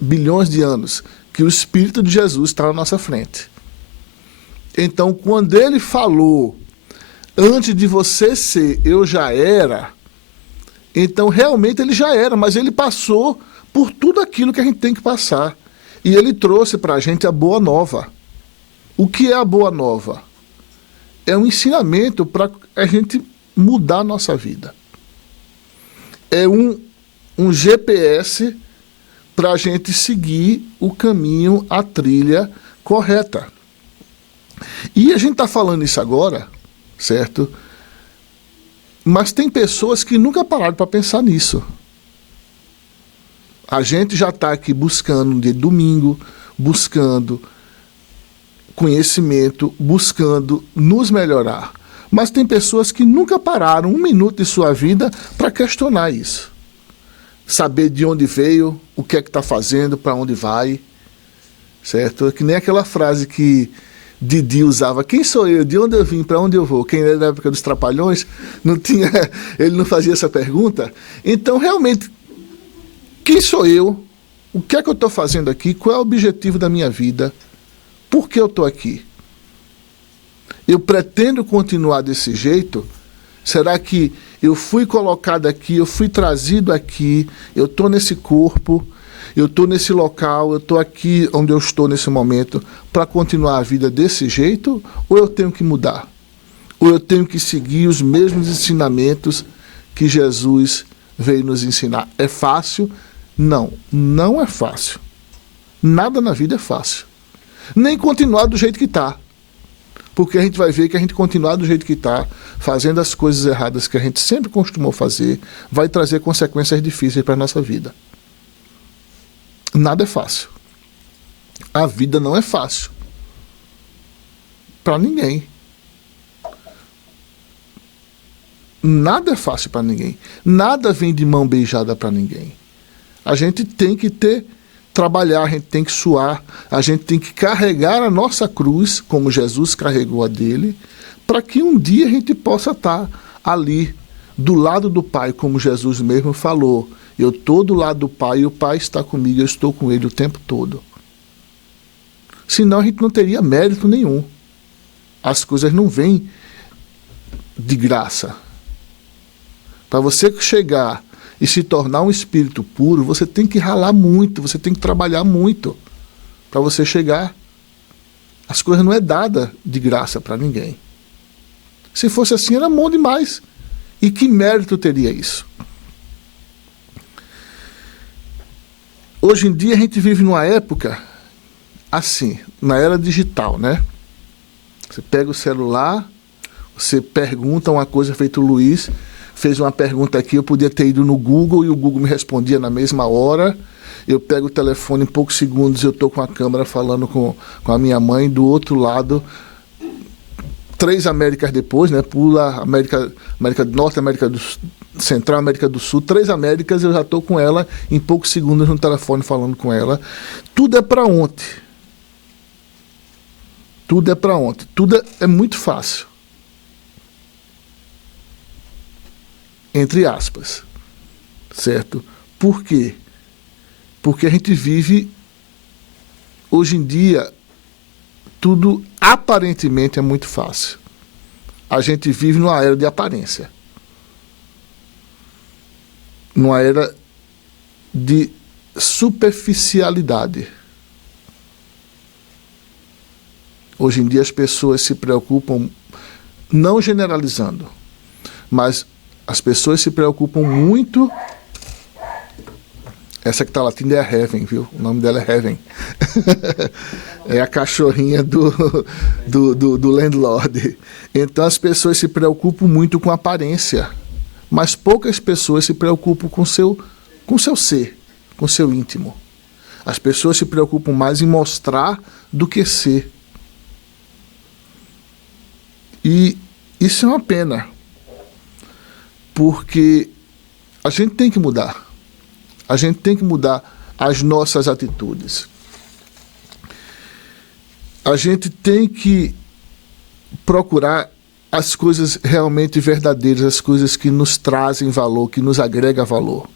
Bilhões de anos. Que o Espírito de Jesus está na nossa frente. Então, quando ele falou, antes de você ser, eu já era, então realmente ele já era, mas ele passou por tudo aquilo que a gente tem que passar. E ele trouxe para a gente a Boa Nova. O que é a Boa Nova? É um ensinamento para a gente mudar a nossa vida. É um GPS para a gente seguir o caminho, a trilha correta. E a gente está falando isso agora, certo? Mas tem pessoas que nunca pararam para pensar nisso. A gente já está aqui buscando no dia de domingo, buscando conhecimento, buscando nos melhorar. Mas tem pessoas que nunca pararam um minuto de sua vida para questionar isso. Saber de onde veio, o que é que está fazendo, para onde vai. Certo? É que nem aquela frase que Didi usava: quem sou eu, de onde eu vim, para onde eu vou? Quem era da época dos Trapalhões, ele não fazia essa pergunta. Então, realmente, quem sou eu? O que é que eu estou fazendo aqui? Qual é o objetivo da minha vida? Por que eu estou aqui? Eu pretendo continuar desse jeito? Será que eu fui colocado aqui, eu fui trazido aqui, eu estou nesse corpo, eu estou nesse local, eu estou aqui onde eu estou nesse momento para continuar a vida desse jeito? Ou eu tenho que mudar? Ou eu tenho que seguir os mesmos ensinamentos que Jesus veio nos ensinar? É fácil? Não, não é fácil. Nada na vida é fácil. Nem continuar do jeito que está. Porque a gente vai ver que a gente continuar do jeito que está, fazendo as coisas erradas que a gente sempre costumou fazer, vai trazer consequências difíceis para a nossa vida. Nada é fácil. A vida não é fácil. Para ninguém. Nada é fácil para ninguém. Nada vem de mão beijada para ninguém. A gente tem que trabalhar, a gente tem que suar, a gente tem que carregar a nossa cruz, como Jesus carregou a dele, para que um dia a gente possa estar ali, do lado do Pai, como Jesus mesmo falou. Eu estou do lado do Pai e o Pai está comigo, eu estou com Ele o tempo todo. Senão a gente não teria mérito nenhum. As coisas não vêm de graça. Para você chegar e se tornar um espírito puro, você tem que ralar muito, você tem que trabalhar muito para você chegar. As coisas não é dada de graça para ninguém. Se fosse assim, era bom demais. E que mérito teria isso? Hoje em dia a gente vive numa época assim, na era digital, né? Você pega o celular, você pergunta uma coisa, feito o Luiz fez uma pergunta aqui, eu podia ter ido no Google e o Google me respondia na mesma hora. Eu pego o telefone, em poucos segundos eu estou com a câmera falando com a minha mãe, do outro lado, 3 Américas depois, né? Pula América do Norte, América do Central, América do Sul, 3 Américas, eu já estou com ela, em poucos segundos no telefone falando com ela. Tudo é para ontem. Tudo é para ontem. Tudo é muito fácil. Entre aspas, certo? Por quê? Porque a gente vive, hoje em dia, tudo aparentemente é muito fácil. A gente vive numa era de aparência. Numa era de superficialidade. Hoje em dia as pessoas se preocupam, não generalizando, mas as pessoas se preocupam muito. Essa que está latindo é a Heaven, viu? O nome dela é Heaven. É a cachorrinha do landlord. Então as pessoas se preocupam muito com a aparência, mas poucas pessoas se preocupam com seu ser, com seu íntimo. As pessoas se preocupam mais em mostrar do que ser. E isso é uma pena. Porque a gente tem que mudar. A gente tem que mudar as nossas atitudes. A gente tem que procurar as coisas realmente verdadeiras, as coisas que nos trazem valor, que nos agregam valor.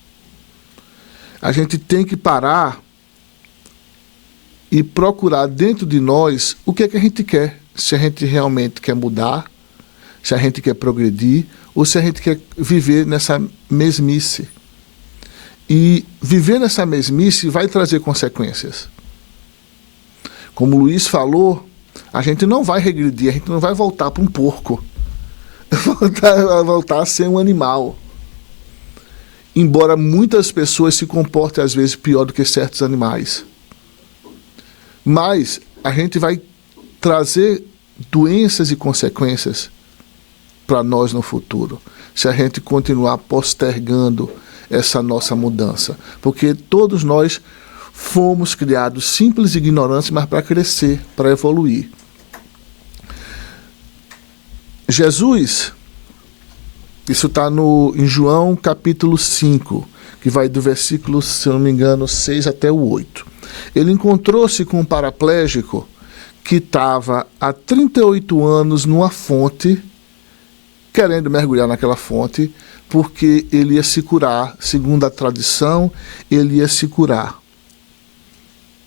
A gente tem que parar e procurar dentro de nós o que é que a gente quer. Se a gente realmente quer mudar, se a gente quer progredir, ou se a gente quer viver nessa mesmice. E viver nessa mesmice vai trazer consequências. Como o Luiz falou, a gente não vai regredir, a gente não vai voltar para um porco. voltar a ser um animal. Embora muitas pessoas se comportem às vezes pior do que certos animais. Mas a gente vai trazer doenças e consequências para nós no futuro, se a gente continuar postergando essa nossa mudança. Porque todos nós fomos criados simples e ignorantes, mas para crescer, para evoluir. Jesus, isso está em João capítulo 5, que vai do versículo, se eu não me engano, 6 até o 8. Ele encontrou-se com um paraplégico que estava há 38 anos numa fonte, querendo mergulhar naquela fonte, porque ele ia se curar, segundo a tradição, ele ia se curar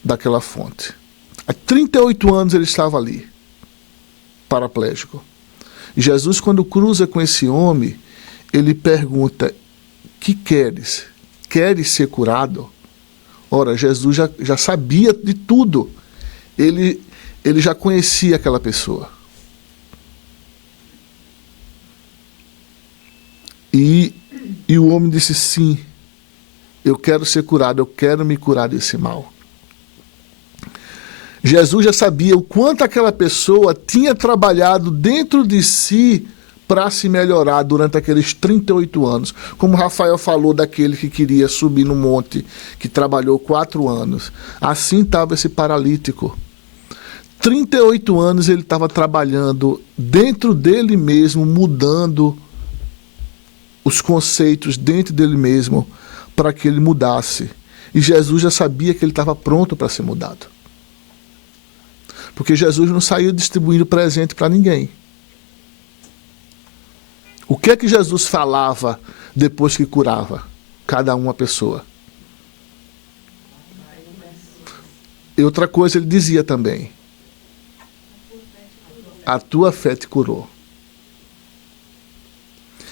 daquela fonte. Há 38 anos ele estava ali, paraplégico. E Jesus, quando cruza com esse homem, ele pergunta: que queres? Queres ser curado? Ora, Jesus já sabia de tudo. Ele já conhecia aquela pessoa. E o homem disse: sim, eu quero ser curado, eu quero me curar desse mal. Jesus já sabia o quanto aquela pessoa tinha trabalhado dentro de si para se melhorar durante aqueles 38 anos. Como Rafael falou daquele que queria subir no monte, que trabalhou 4 anos. Assim estava esse paralítico. 38 anos ele estava trabalhando dentro dele mesmo, mudando os conceitos dentro dele mesmo para que ele mudasse. E Jesus já sabia que ele estava pronto para ser mudado. Porque Jesus não saiu distribuindo presente para ninguém. O que é que Jesus falava depois que curava cada uma pessoa? E outra coisa ele dizia também: a tua fé te curou.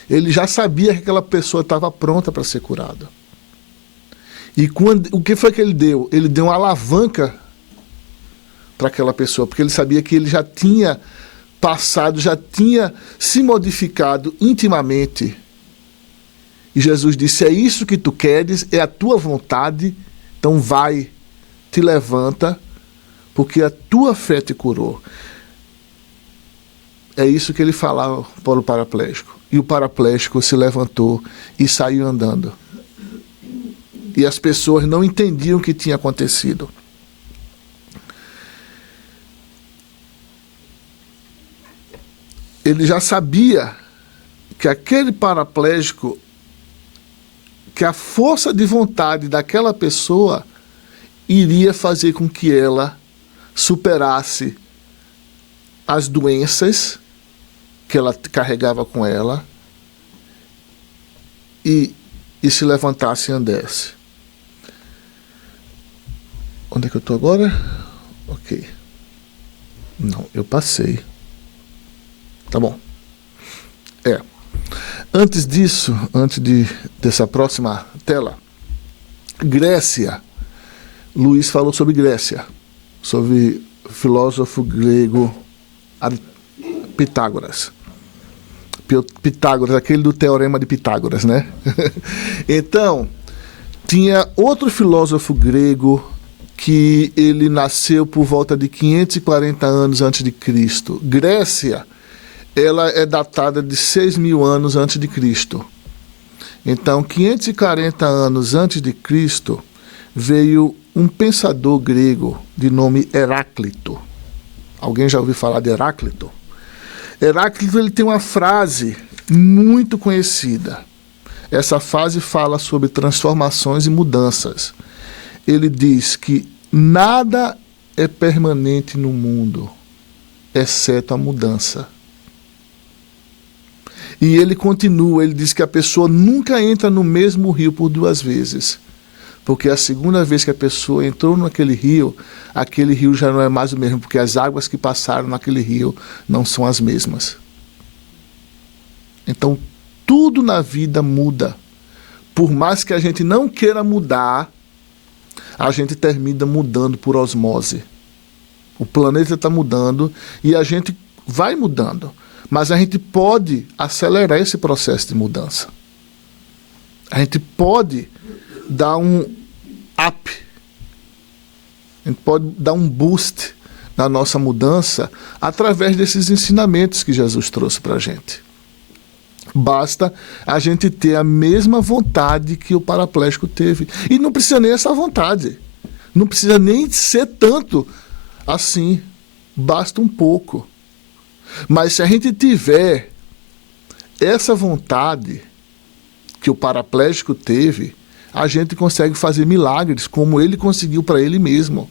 Ele já sabia que aquela pessoa estava pronta para ser curada. E o que foi que ele deu? Ele deu uma alavanca para aquela pessoa, porque ele sabia que ele já tinha passado, já tinha se modificado intimamente. E Jesus disse: é isso que tu queres, é a tua vontade, então vai, te levanta, porque a tua fé te curou. É isso que ele falava para o paraplégico. E o paraplégico se levantou e saiu andando. E as pessoas não entendiam o que tinha acontecido. Ele já sabia que aquele paraplégico, que a força de vontade daquela pessoa iria fazer com que ela superasse as doenças que ela carregava com ela e se levantasse e andasse. Onde é que eu estou agora? Ok. Não, eu passei. Tá bom. Antes disso, dessa próxima tela, Grécia. Luiz falou sobre Grécia, sobre o filósofo grego Pitágoras. Pitágoras, aquele do teorema de Pitágoras, né? Então, tinha outro filósofo grego que ele nasceu por volta de 540 anos antes de Cristo. Grécia, ela é datada de 6.000 anos antes de Cristo. Então, 540 anos antes de Cristo, veio um pensador grego de nome Heráclito. Alguém já ouviu falar de Heráclito? Heráclito, ele tem uma frase muito conhecida. Essa frase fala sobre transformações e mudanças. Ele diz que nada é permanente no mundo, exceto a mudança. E ele continua, ele diz que a pessoa nunca entra no mesmo rio por 2 vezes. Porque a segunda vez que a pessoa entrou naquele rio já não é mais o mesmo, porque as águas que passaram naquele rio não são as mesmas. Então, tudo na vida muda. Por mais que a gente não queira mudar, a gente termina mudando por osmose. O planeta está mudando e a gente vai mudando. Mas a gente pode acelerar esse processo de mudança. A gente pode dar um up. A gente pode dar um boost na nossa mudança através desses ensinamentos que Jesus trouxe para a gente. Basta a gente ter a mesma vontade que o paraplégico teve. E não precisa nem essa vontade. Não precisa nem ser tanto assim. Basta um pouco. Mas se a gente tiver essa vontade que o paraplégico teve, a gente consegue fazer milagres como ele conseguiu para ele mesmo.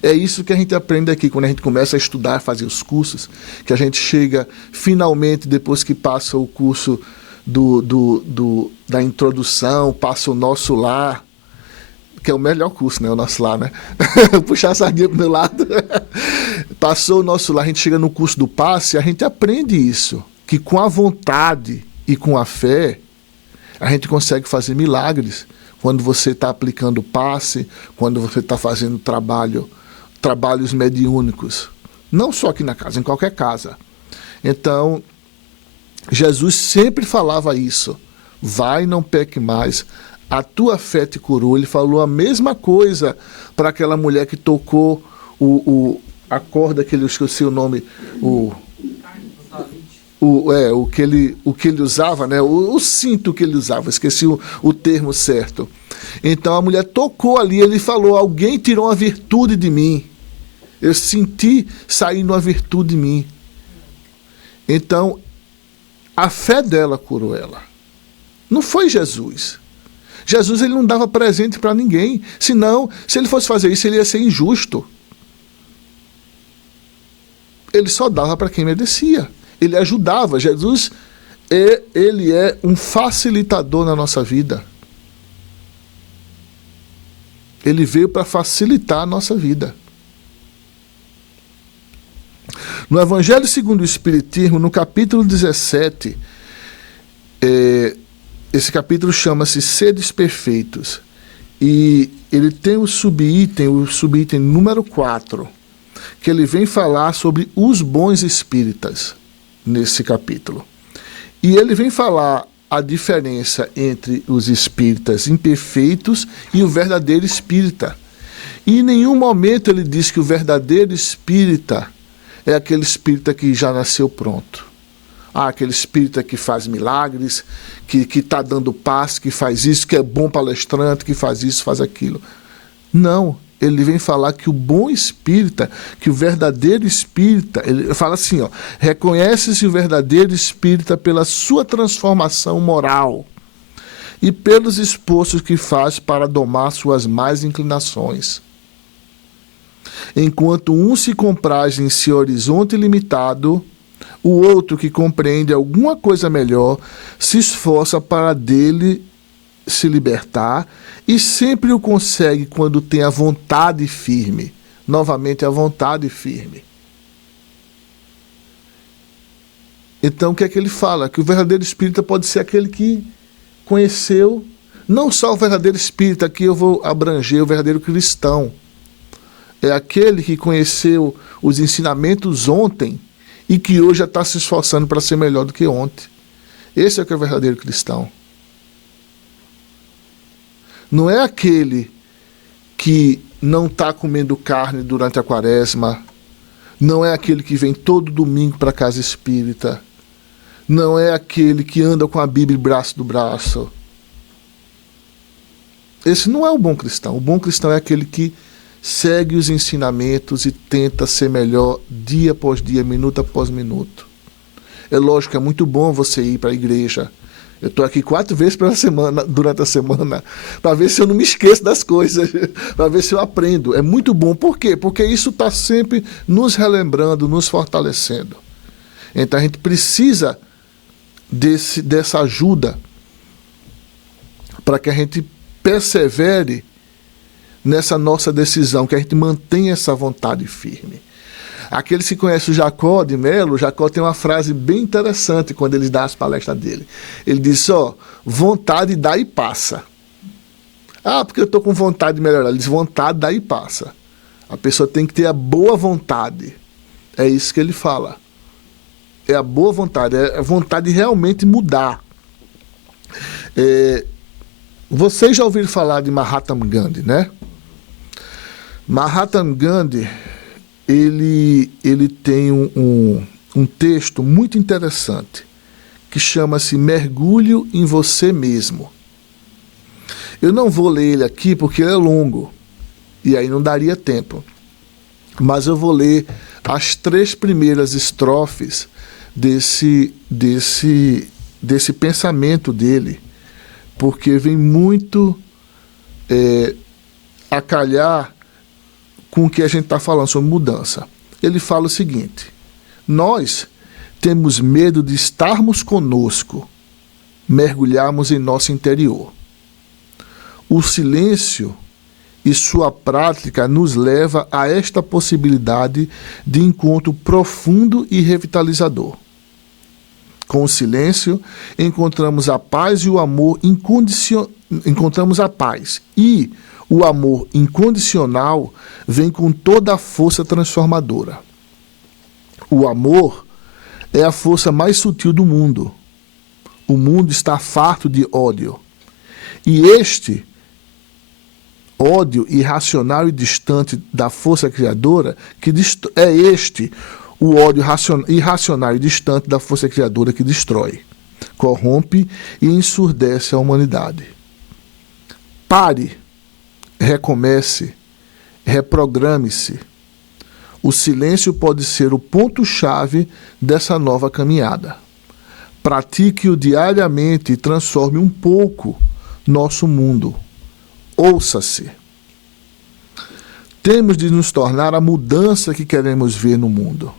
É isso que a gente aprende aqui quando a gente começa a estudar, fazer os cursos, que a gente chega finalmente, depois que passa o curso da introdução, passa o Nosso Lar, que é o melhor curso, né? O Nosso Lar, né? Puxar a sardinha pro meu lado. Passou o Nosso Lar, a gente chega no curso do passe, a gente aprende isso, que com a vontade e com a fé, a gente consegue fazer milagres. Quando você está aplicando o passe, quando você está fazendo trabalhos mediúnicos. Não só aqui na casa, em qualquer casa. Então, Jesus sempre falava isso. Vai, não peque mais. A tua fé te curou. Ele falou a mesma coisa para aquela mulher que tocou a corda que ele, eu esqueci o nome, o que ele usava, né? O cinto que ele usava, esqueci o termo certo. Então a mulher tocou ali, ele falou, alguém tirou uma virtude de mim. Eu senti saindo uma virtude de mim. Então, a fé dela curou ela. Não foi Jesus. Jesus ele não dava presente para ninguém. Senão, se ele fosse fazer isso, ele ia ser injusto. Ele só dava para quem merecia. Ele ajudava. Jesus, ele é um facilitador na nossa vida. Ele veio para facilitar a nossa vida. No Evangelho segundo o Espiritismo, no capítulo 17, esse capítulo chama-se Sedes Perfeitos. E ele tem o subitem número 4, que ele vem falar sobre os bons espíritas, nesse capítulo. E ele vem falar a diferença entre os espíritas imperfeitos e o verdadeiro espírita. E em nenhum momento ele diz que o verdadeiro espírita é aquele espírita que já nasceu pronto. Aquele espírita que faz milagres, que está dando paz, que faz isso, que é bom palestrante, que faz isso, faz aquilo. Não, ele vem falar que o bom espírita, que o verdadeiro espírita, ele fala assim, ó, reconhece-se o verdadeiro espírita pela sua transformação moral e pelos esforços que faz para domar suas más inclinações. Enquanto um se compraz em seu horizonte limitado, o outro que compreende alguma coisa melhor se esforça para dele se libertar e sempre o consegue quando tem a vontade firme. Novamente, a vontade firme. Então, o que é que ele fala? Que o verdadeiro espírita pode ser aquele que conheceu, não só o verdadeiro espírita, aqui eu vou abranger o verdadeiro cristão. É aquele que conheceu os ensinamentos ontem e que hoje já está se esforçando para ser melhor do que ontem. Esse é o que é o verdadeiro cristão. Não é aquele que não está comendo carne durante a quaresma, não é aquele que vem todo domingo para a casa espírita, não é aquele que anda com a Bíblia braço do braço. Esse não é o bom cristão. O bom cristão é aquele que segue os ensinamentos e tenta ser melhor dia após dia, minuto após minuto. É lógico que é muito bom você ir para a igreja. Eu estou aqui 4 vezes durante a semana, para ver se eu não me esqueço das coisas, para ver se eu aprendo. É muito bom. Por quê? Porque isso está sempre nos relembrando, nos fortalecendo. Então a gente precisa dessa ajuda para que a gente persevere nessa nossa decisão, que a gente mantenha essa vontade firme. Aqueles que conhecem o Jacó de Mello, Jacó tem uma frase bem interessante quando ele dá as palestras dele. Ele diz, vontade dá e passa. Porque eu estou com vontade de melhorar. Ele diz, vontade dá e passa. A pessoa tem que ter a boa vontade. É isso que ele fala. É a boa vontade, é a vontade de realmente mudar. Vocês já ouviram falar de Mahatma Gandhi, né? Mahatma Gandhi, ele tem um texto muito interessante que chama-se Mergulho em Você Mesmo. Eu não vou ler ele aqui porque ele é longo e aí não daria tempo. Mas eu vou ler as 3 primeiras estrofes desse pensamento dele, porque vem muito a calhar com o que a gente está falando sobre mudança. Ele fala o seguinte: nós temos medo de estarmos conosco, mergulharmos em nosso interior. O silêncio e sua prática nos leva a esta possibilidade de encontro profundo e revitalizador. Com o silêncio, encontramos a paz e o amor encontramos a paz. E o amor incondicional vem com toda a força transformadora. O amor é a força mais sutil do mundo. O mundo está farto de ódio. E este ódio irracional e distante da força criadora, o ódio irracional e distante da força criadora que destrói, corrompe e ensurdece a humanidade. Pare, recomece, reprograme-se. O silêncio pode ser o ponto-chave dessa nova caminhada. Pratique-o diariamente e transforme um pouco nosso mundo. Ouça-se. Temos de nos tornar a mudança que queremos ver no mundo.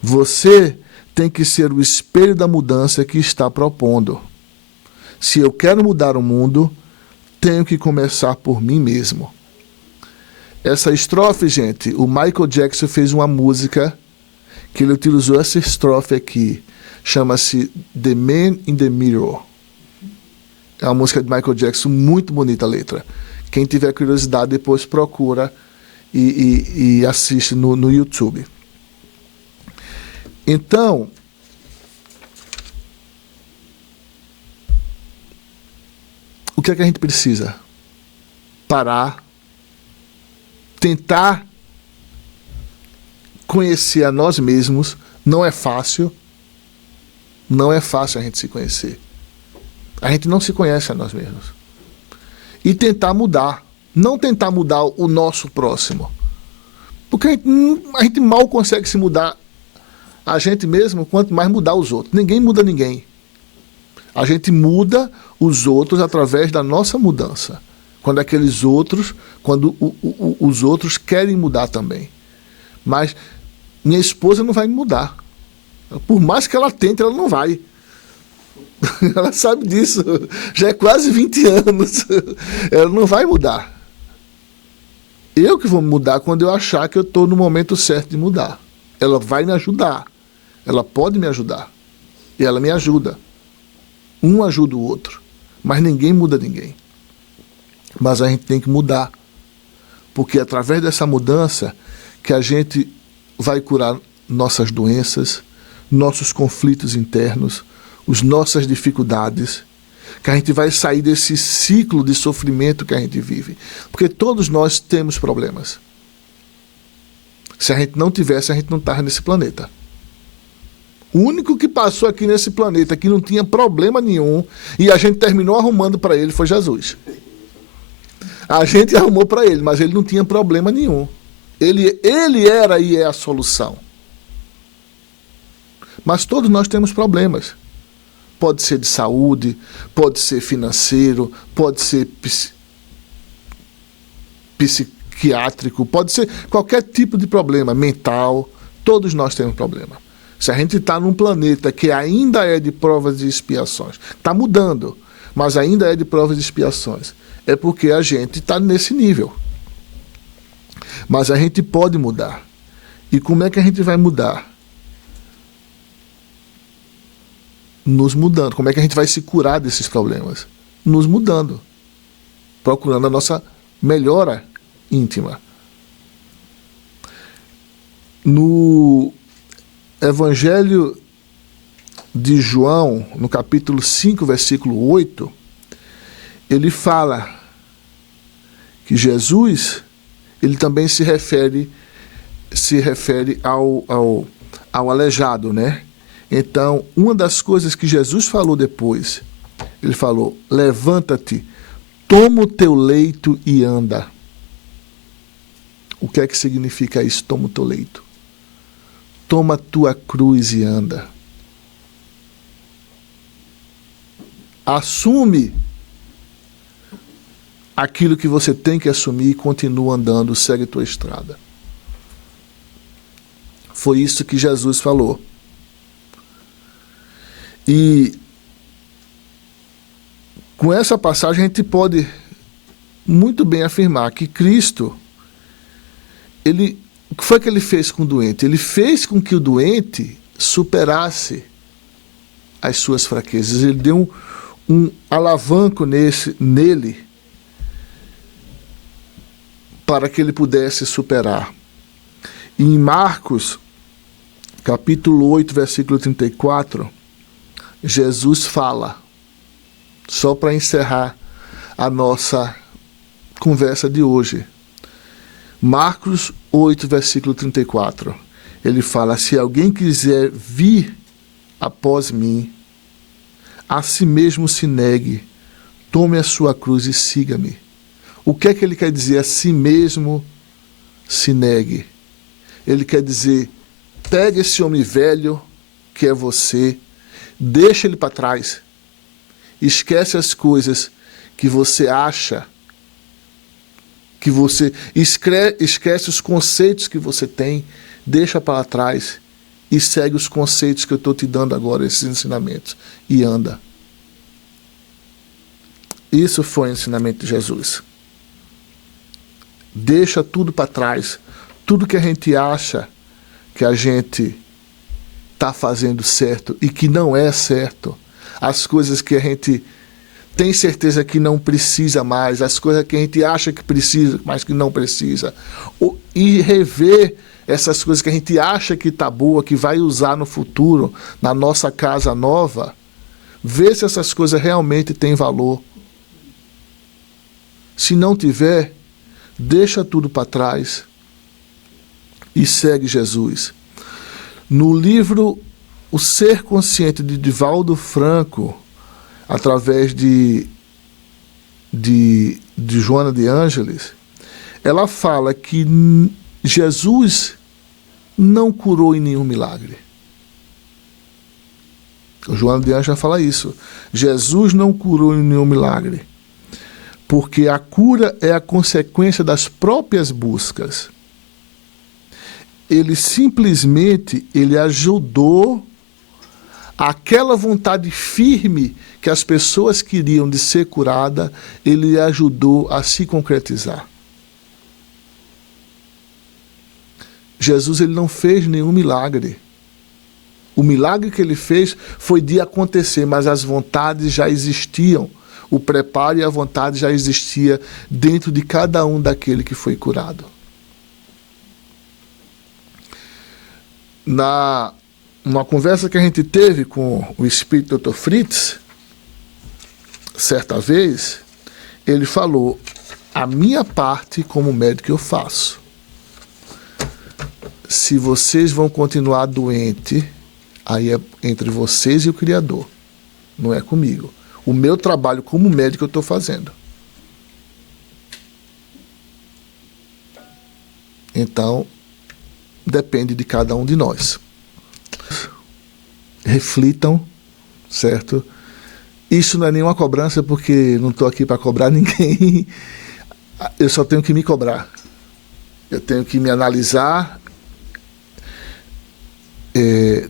Você tem que ser o espelho da mudança que está propondo. Se eu quero mudar o mundo, tenho que começar por mim mesmo. Essa estrofe, gente, o Michael Jackson fez uma música que ele utilizou essa estrofe aqui. Chama-se The Man in the Mirror. É uma música de Michael Jackson, muito bonita a letra. Quem tiver curiosidade, depois procura e assiste no YouTube. Então, o que é que a gente precisa? Parar, tentar conhecer a nós mesmos. Não é fácil. Não é fácil a gente se conhecer. A gente não se conhece a nós mesmos. E tentar mudar. Não tentar mudar o nosso próximo. Porque a gente mal consegue se mudar a gente mesmo, quanto mais mudar os outros. Ninguém muda ninguém. A gente muda os outros através da nossa mudança. Quando os outros querem mudar também. Mas minha esposa não vai mudar. Por mais que ela tente, ela não vai. Ela sabe disso. Já é quase 20 anos. Ela não vai mudar. Eu que vou mudar quando eu achar que eu estou no momento certo de mudar. Ela vai me ajudar. Ela pode me ajudar. E ela me ajuda. Um ajuda o outro. Mas ninguém muda ninguém. Mas a gente tem que mudar. Porque é através dessa mudança que a gente vai curar nossas doenças, nossos conflitos internos, as nossas dificuldades, que a gente vai sair desse ciclo de sofrimento que a gente vive. Porque todos nós temos problemas. Se a gente não tivesse, a gente não estava nesse planeta. O único que passou aqui nesse planeta que não tinha problema nenhum e a gente terminou arrumando para ele foi Jesus. A gente arrumou para ele, mas ele não tinha problema nenhum. Ele era e é a solução. Mas todos nós temos problemas. Pode ser de saúde, pode ser financeiro, pode ser psiquiátrico, pode ser qualquer tipo de problema mental. Todos nós temos problema. Se a gente está num planeta que ainda é de provas e expiações, está mudando, mas ainda é de provas e expiações, é porque a gente está nesse nível. Mas a gente pode mudar. E como é que a gente vai mudar? Nos mudando. Como é que a gente vai se curar desses problemas? Nos mudando. Procurando a nossa melhora íntima. No Evangelho de João, no capítulo 5, versículo 8, ele fala que Jesus, ele também se refere ao aleijado, né? Então, uma das coisas que Jesus falou depois, ele falou: levanta-te, toma o teu leito e anda. O que é que significa isso? Toma o teu leito. Toma a tua cruz e anda. Assume aquilo que você tem que assumir e continua andando, segue a tua estrada. Foi isso que Jesus falou. E com essa passagem a gente pode muito bem afirmar que Cristo, o que foi que ele fez com o doente? Ele fez com que o doente superasse as suas fraquezas. Ele deu um alavanco nele para que ele pudesse superar. E em Marcos, capítulo 8, versículo 34, Jesus fala, só para encerrar a nossa conversa de hoje. Marcos 8, versículo 34. Ele fala: se alguém quiser vir após mim, a si mesmo se negue, tome a sua cruz e siga-me. O que é que ele quer dizer? A si mesmo se negue. Ele quer dizer: pega esse homem velho, que é você, deixa ele para trás. Esquece as coisas que você acha, que você esquece os conceitos que você tem, deixa para trás e segue os conceitos que eu estou te dando agora, esses ensinamentos, e anda. Isso foi o ensinamento de Jesus. Deixa tudo para trás. Tudo que a gente acha que a gente está fazendo certo e que não é certo. As coisas que a gente tem certeza que não precisa mais. As coisas que a gente acha que precisa, mas que não precisa. E rever essas coisas que a gente acha que está boa, que vai usar no futuro, na nossa casa nova. Ver se essas coisas realmente têm valor. Se não tiver, deixa tudo para trás e segue Jesus. No livro O Ser Consciente, de Divaldo Franco, através de Joana de Ângeles, ela fala que Jesus não curou em nenhum milagre. Joana de Ângeles fala isso. Jesus não curou em nenhum milagre, porque a cura é a consequência das próprias buscas. Ele simplesmente ajudou aquela vontade firme que as pessoas queriam de ser curada, ele ajudou a se concretizar. Jesus, ele não fez nenhum milagre. O milagre que ele fez foi de acontecer, mas as vontades já existiam. O preparo e a vontade já existia dentro de cada um daquele que foi curado. Numa conversa que a gente teve com o espírito Dr. Fritz, certa vez, ele falou: a minha parte como médico eu faço. Se vocês vão continuar doente, aí é entre vocês e o Criador, não é comigo. O meu trabalho como médico eu estou fazendo. Então, depende de cada um de nós. Reflitam, certo? Isso não é nenhuma cobrança, porque não estou aqui para cobrar ninguém. Eu só tenho que me cobrar. Eu tenho que me analisar,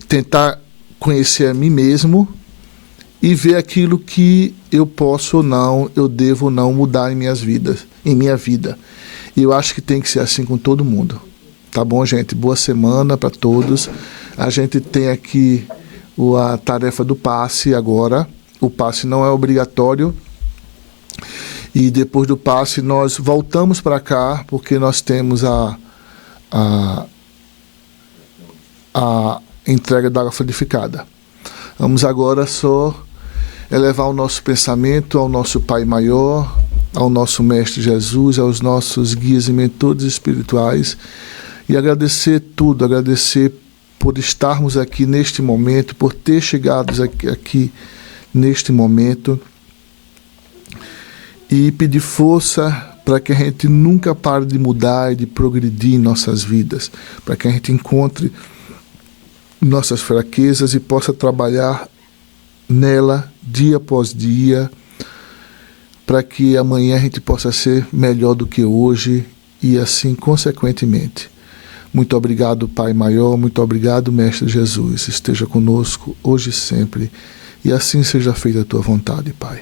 tentar conhecer a mim mesmo e ver aquilo que eu posso ou não, eu devo ou não mudar em minha vida. E eu acho que tem que ser assim com todo mundo. Tá bom, gente? Boa semana para todos. A gente tem aqui a tarefa do passe agora. O passe não é obrigatório. E depois do passe nós voltamos para cá, porque nós temos a entrega da água fluidificada. Vamos agora só elevar o nosso pensamento ao nosso Pai Maior, ao nosso Mestre Jesus, aos nossos guias e mentores espirituais e agradecer tudo, agradecer por estarmos aqui neste momento, por ter chegado aqui neste momento e pedir força para que a gente nunca pare de mudar e de progredir em nossas vidas, para que a gente encontre nossas fraquezas e possa trabalhar nela dia após dia, para que amanhã a gente possa ser melhor do que hoje e assim consequentemente. Muito obrigado, Pai Maior, muito obrigado, Mestre Jesus. Esteja conosco hoje e sempre, e assim seja feita a tua vontade, Pai.